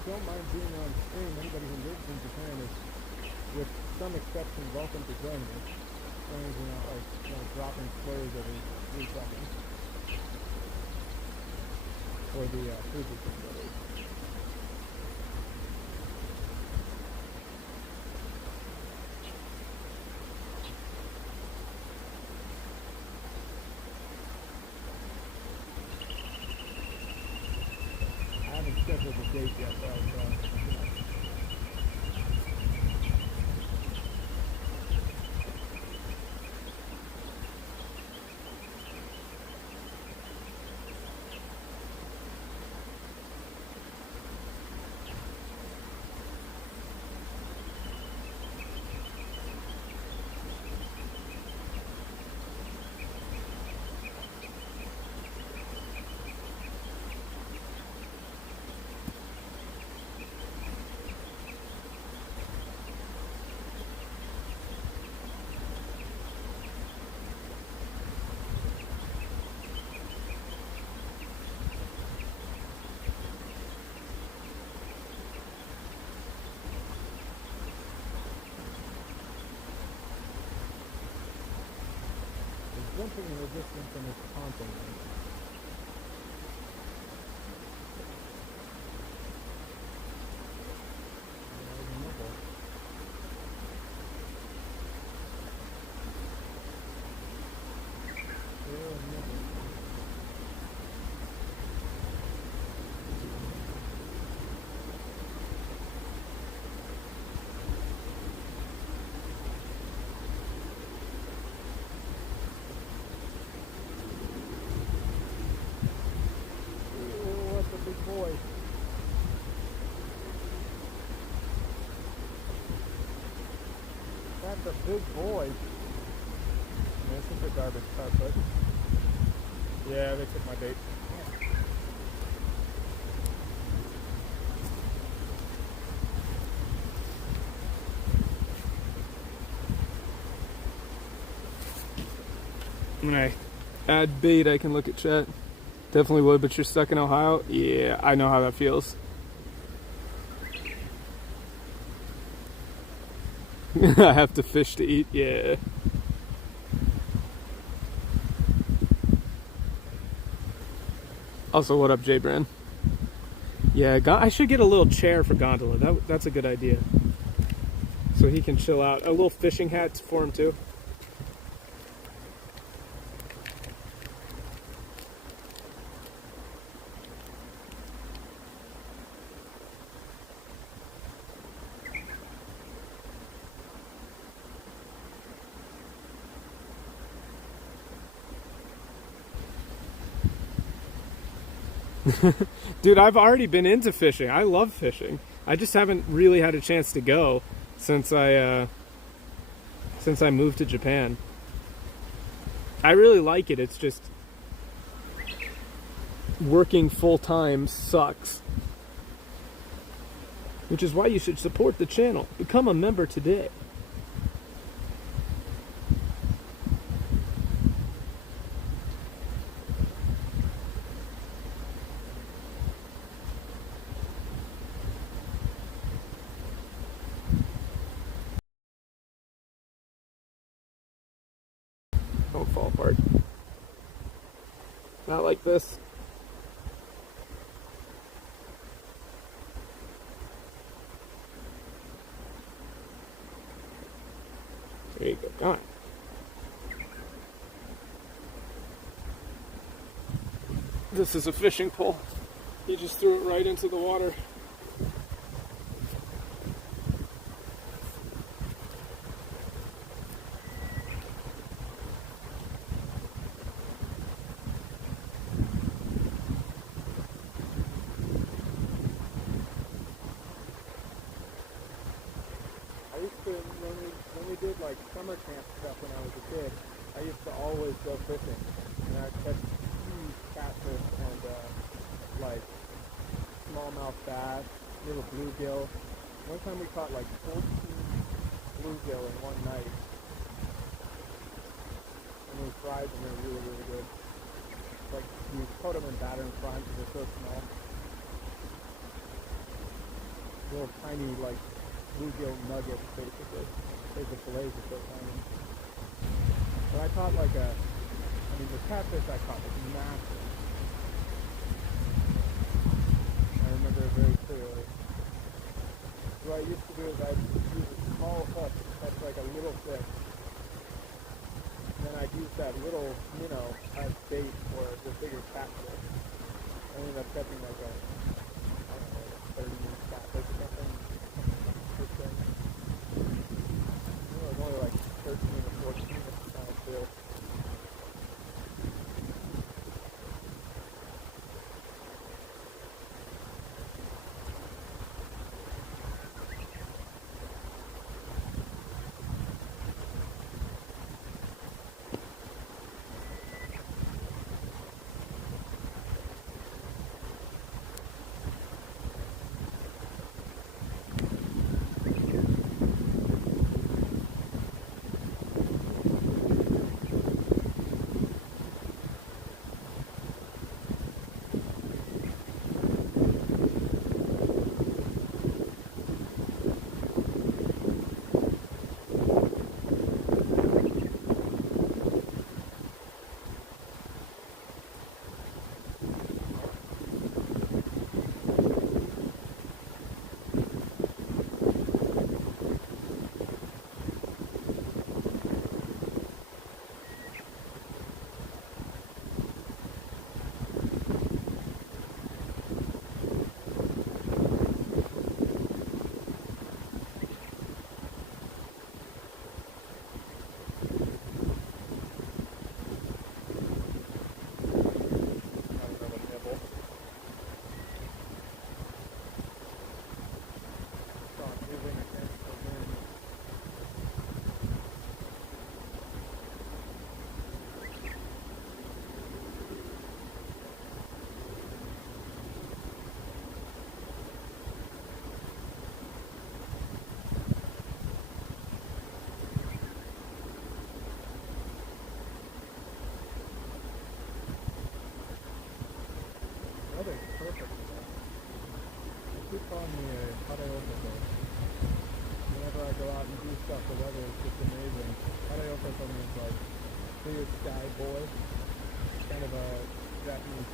Don't mind being on stream. Anybody who lives in Japan is, with some exception, welcome to join me. As long as you're not like, you know, dropping slurs every 3 seconds. For the Fuji facility. I haven't scheduled a date yet, but one thing in resistance and it's taunting me. Boy. That's a big boy. This is a garbage carpet. Yeah, they took my bait. When I add bait, I can look at chat. Definitely would, but you're stuck in Ohio? Yeah, I know how that feels. I have to fish to eat, yeah. Also, what up, Jay Brand? Yeah, I should get a little chair for Gondola. That's a good idea. So he can chill out. A little fishing hat for him, too. Dude, I've already been into fishing. I love fishing. I just haven't really had a chance to go since I moved to Japan. I really like it. It's just working full time sucks. Which is why you should support the channel. Become a member today. Don't fall apart. Not like this. There you go. Come on. This is a fishing pole. He just threw it right into the water. When we did like summer camp stuff when I was a kid, I used to always go fishing, and I'd catch huge catfish and like smallmouth bass, little bluegill. One time we caught like 14 bluegill in one night, and we fried them. They were really, really good. Like we put them in batter and fry because they're so small. Little tiny like bluegill nuggets, basically. The fillets are so tiny. But I caught like the catfish I caught was massive. I remember it very clearly. So what I used to do is I'd use a small hook to catch like a little fish. And then I'd use that little minnow as bait for the bigger catfish. I ended up catching like a, I don't know, like a 30-inch catfish or something. It was only like 13 or 14 at the time too. found me a parasocial boat. Whenever I go out and do stuff, the weather is just amazing. Parasocial means like clear sky boy. Kind of a Japanese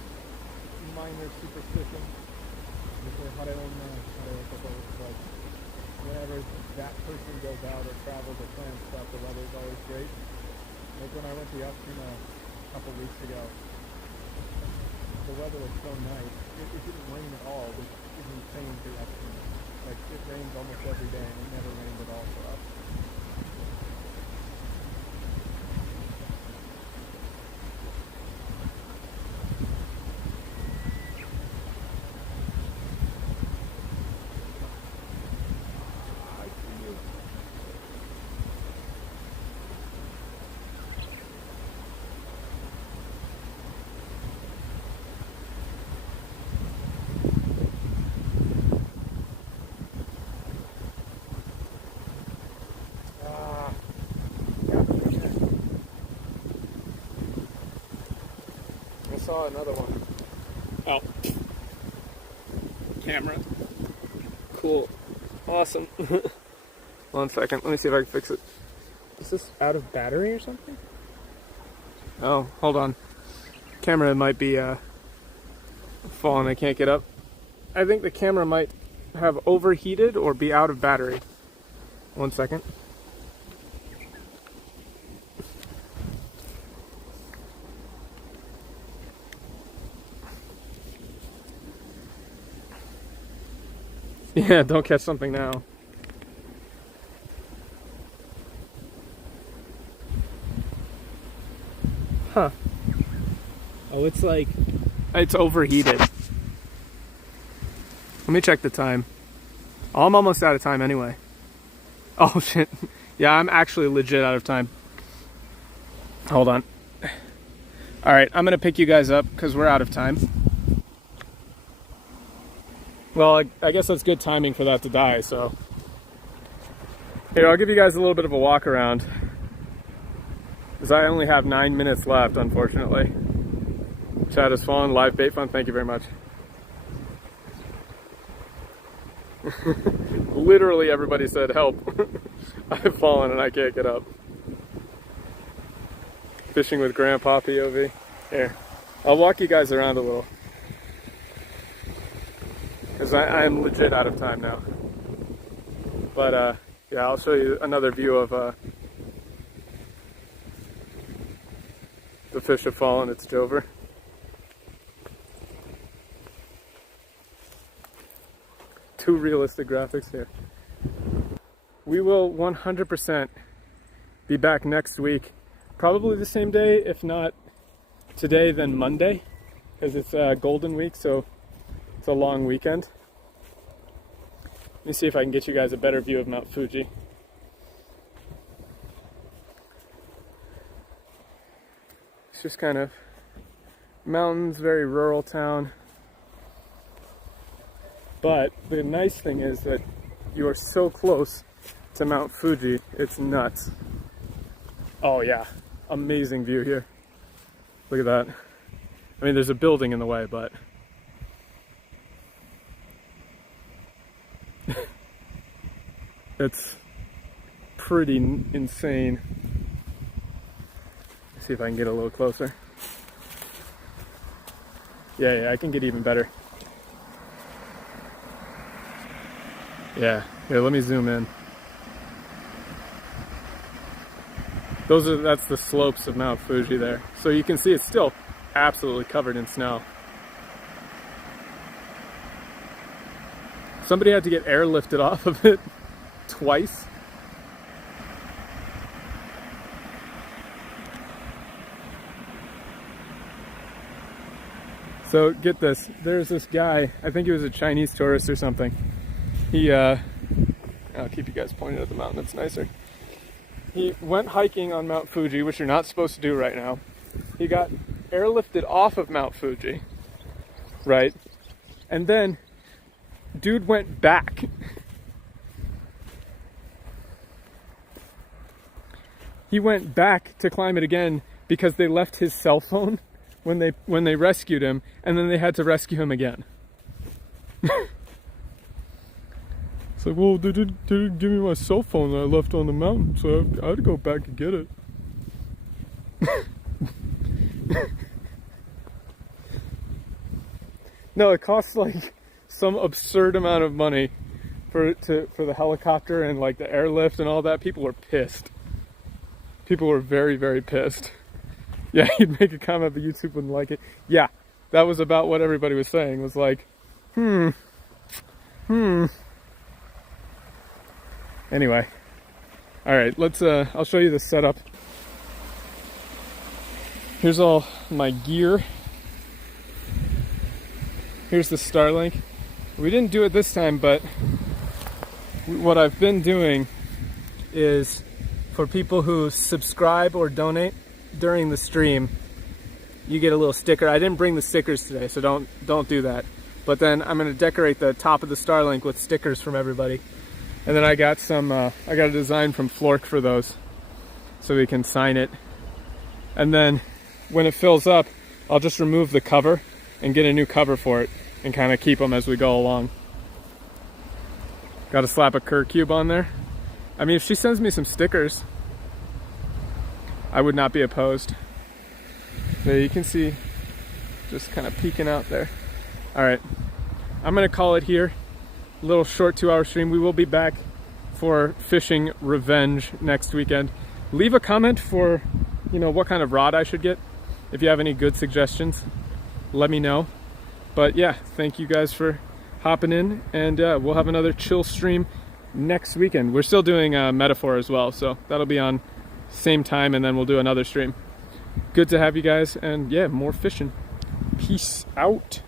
minor superstition. They say parasocial boat. Like whenever that person goes out or travels or plans stuff, the weather is always great. Like when I went to Oshino a couple weeks ago, the weather was so nice. It didn't rain at all, which is insane for Oshino. Like it rains almost every day, and it never rained at all for us. I saw another one. Oh. Camera. Cool. Awesome. 1 second. Let me see if I can fix it. Is this out of battery or something? Oh, hold on. Camera might be falling. I can't get up. I think the camera might have overheated or be out of battery. 1 second. Yeah, don't catch something now. Huh. Oh, it's like... It's overheated. Let me check the time. Oh, I'm almost out of time anyway. Oh, shit. Yeah, I'm actually legit out of time. Hold on. Alright, I'm gonna pick you guys up because we're out of time. Well, I guess that's good timing for that to die, so... Here, I'll give you guys a little bit of a walk around. Because I only have 9 minutes left, unfortunately. Chat has fallen, live bait fun, thank you very much. Literally everybody said help. I've fallen and I can't get up. Fishing with Grandpa POV. Here, I'll walk you guys around a little. Because I am legit out of time now. But yeah, I'll show you another view of the fish have fallen, it's Jover. Too realistic graphics here. We will 100% be back next week. Probably the same day, if not today, then Monday. Because it's Golden Week, so it's a long weekend. Let me see if I can get you guys a better view of Mount Fuji. It's just kind of mountains, very rural town. But the nice thing is that you are so close to Mount Fuji, it's nuts. Oh yeah, amazing view here. Look at that. I mean, there's a building in the way, but it's pretty insane. Let's see if I can get a little closer. Yeah, I can get even better. Yeah, here, let me zoom in. That's the slopes of Mount Fuji there. So you can see it's still absolutely covered in snow. Somebody had to get airlifted off of it twice. So get this, there's this guy, I think he was a Chinese tourist or something. He, I'll keep you guys pointed at the mountain, it's nicer. He went hiking on Mount Fuji, which you're not supposed to do right now. He got airlifted off of Mount Fuji, right? And then, dude went back. He went back to climb it again because they left his cell phone when they rescued him, and then they had to rescue him again. It's like, well, they didn't give me my cell phone that I left on the mountain, so I had to go back and get it. No, it costs like some absurd amount of money for the helicopter and like the airlift and all that. People were pissed. People were very, very pissed. Yeah, you'd make a comment, but YouTube wouldn't like it. Yeah, that was about what everybody was saying. Was like, Anyway, all right, I'll show you the setup. Here's all my gear. Here's the Starlink. We didn't do it this time, but what I've been doing is for people who subscribe or donate during the stream, you get a little sticker. I didn't bring the stickers today, so don't do that. But then I'm gonna decorate the top of the Starlink with stickers from everybody. And then I got a design from Flork for those, so we can sign it. And then when it fills up, I'll just remove the cover and get a new cover for it and kind of keep them as we go along. Got to slap a Kerr cube on there. I mean, if she sends me some stickers, I would not be opposed. There you can see, just kind of peeking out there. All right, I'm gonna call it here. A little short 2-hour stream. We will be back for fishing revenge next weekend. Leave a comment for, what kind of rod I should get. If you have any good suggestions, let me know. But yeah, thank you guys for hopping in, and we'll have another chill stream next weekend. We're still doing Metaphor as well, so that'll be on same time, and then we'll do another stream. Good to have you guys, and yeah, more fishing. Peace out.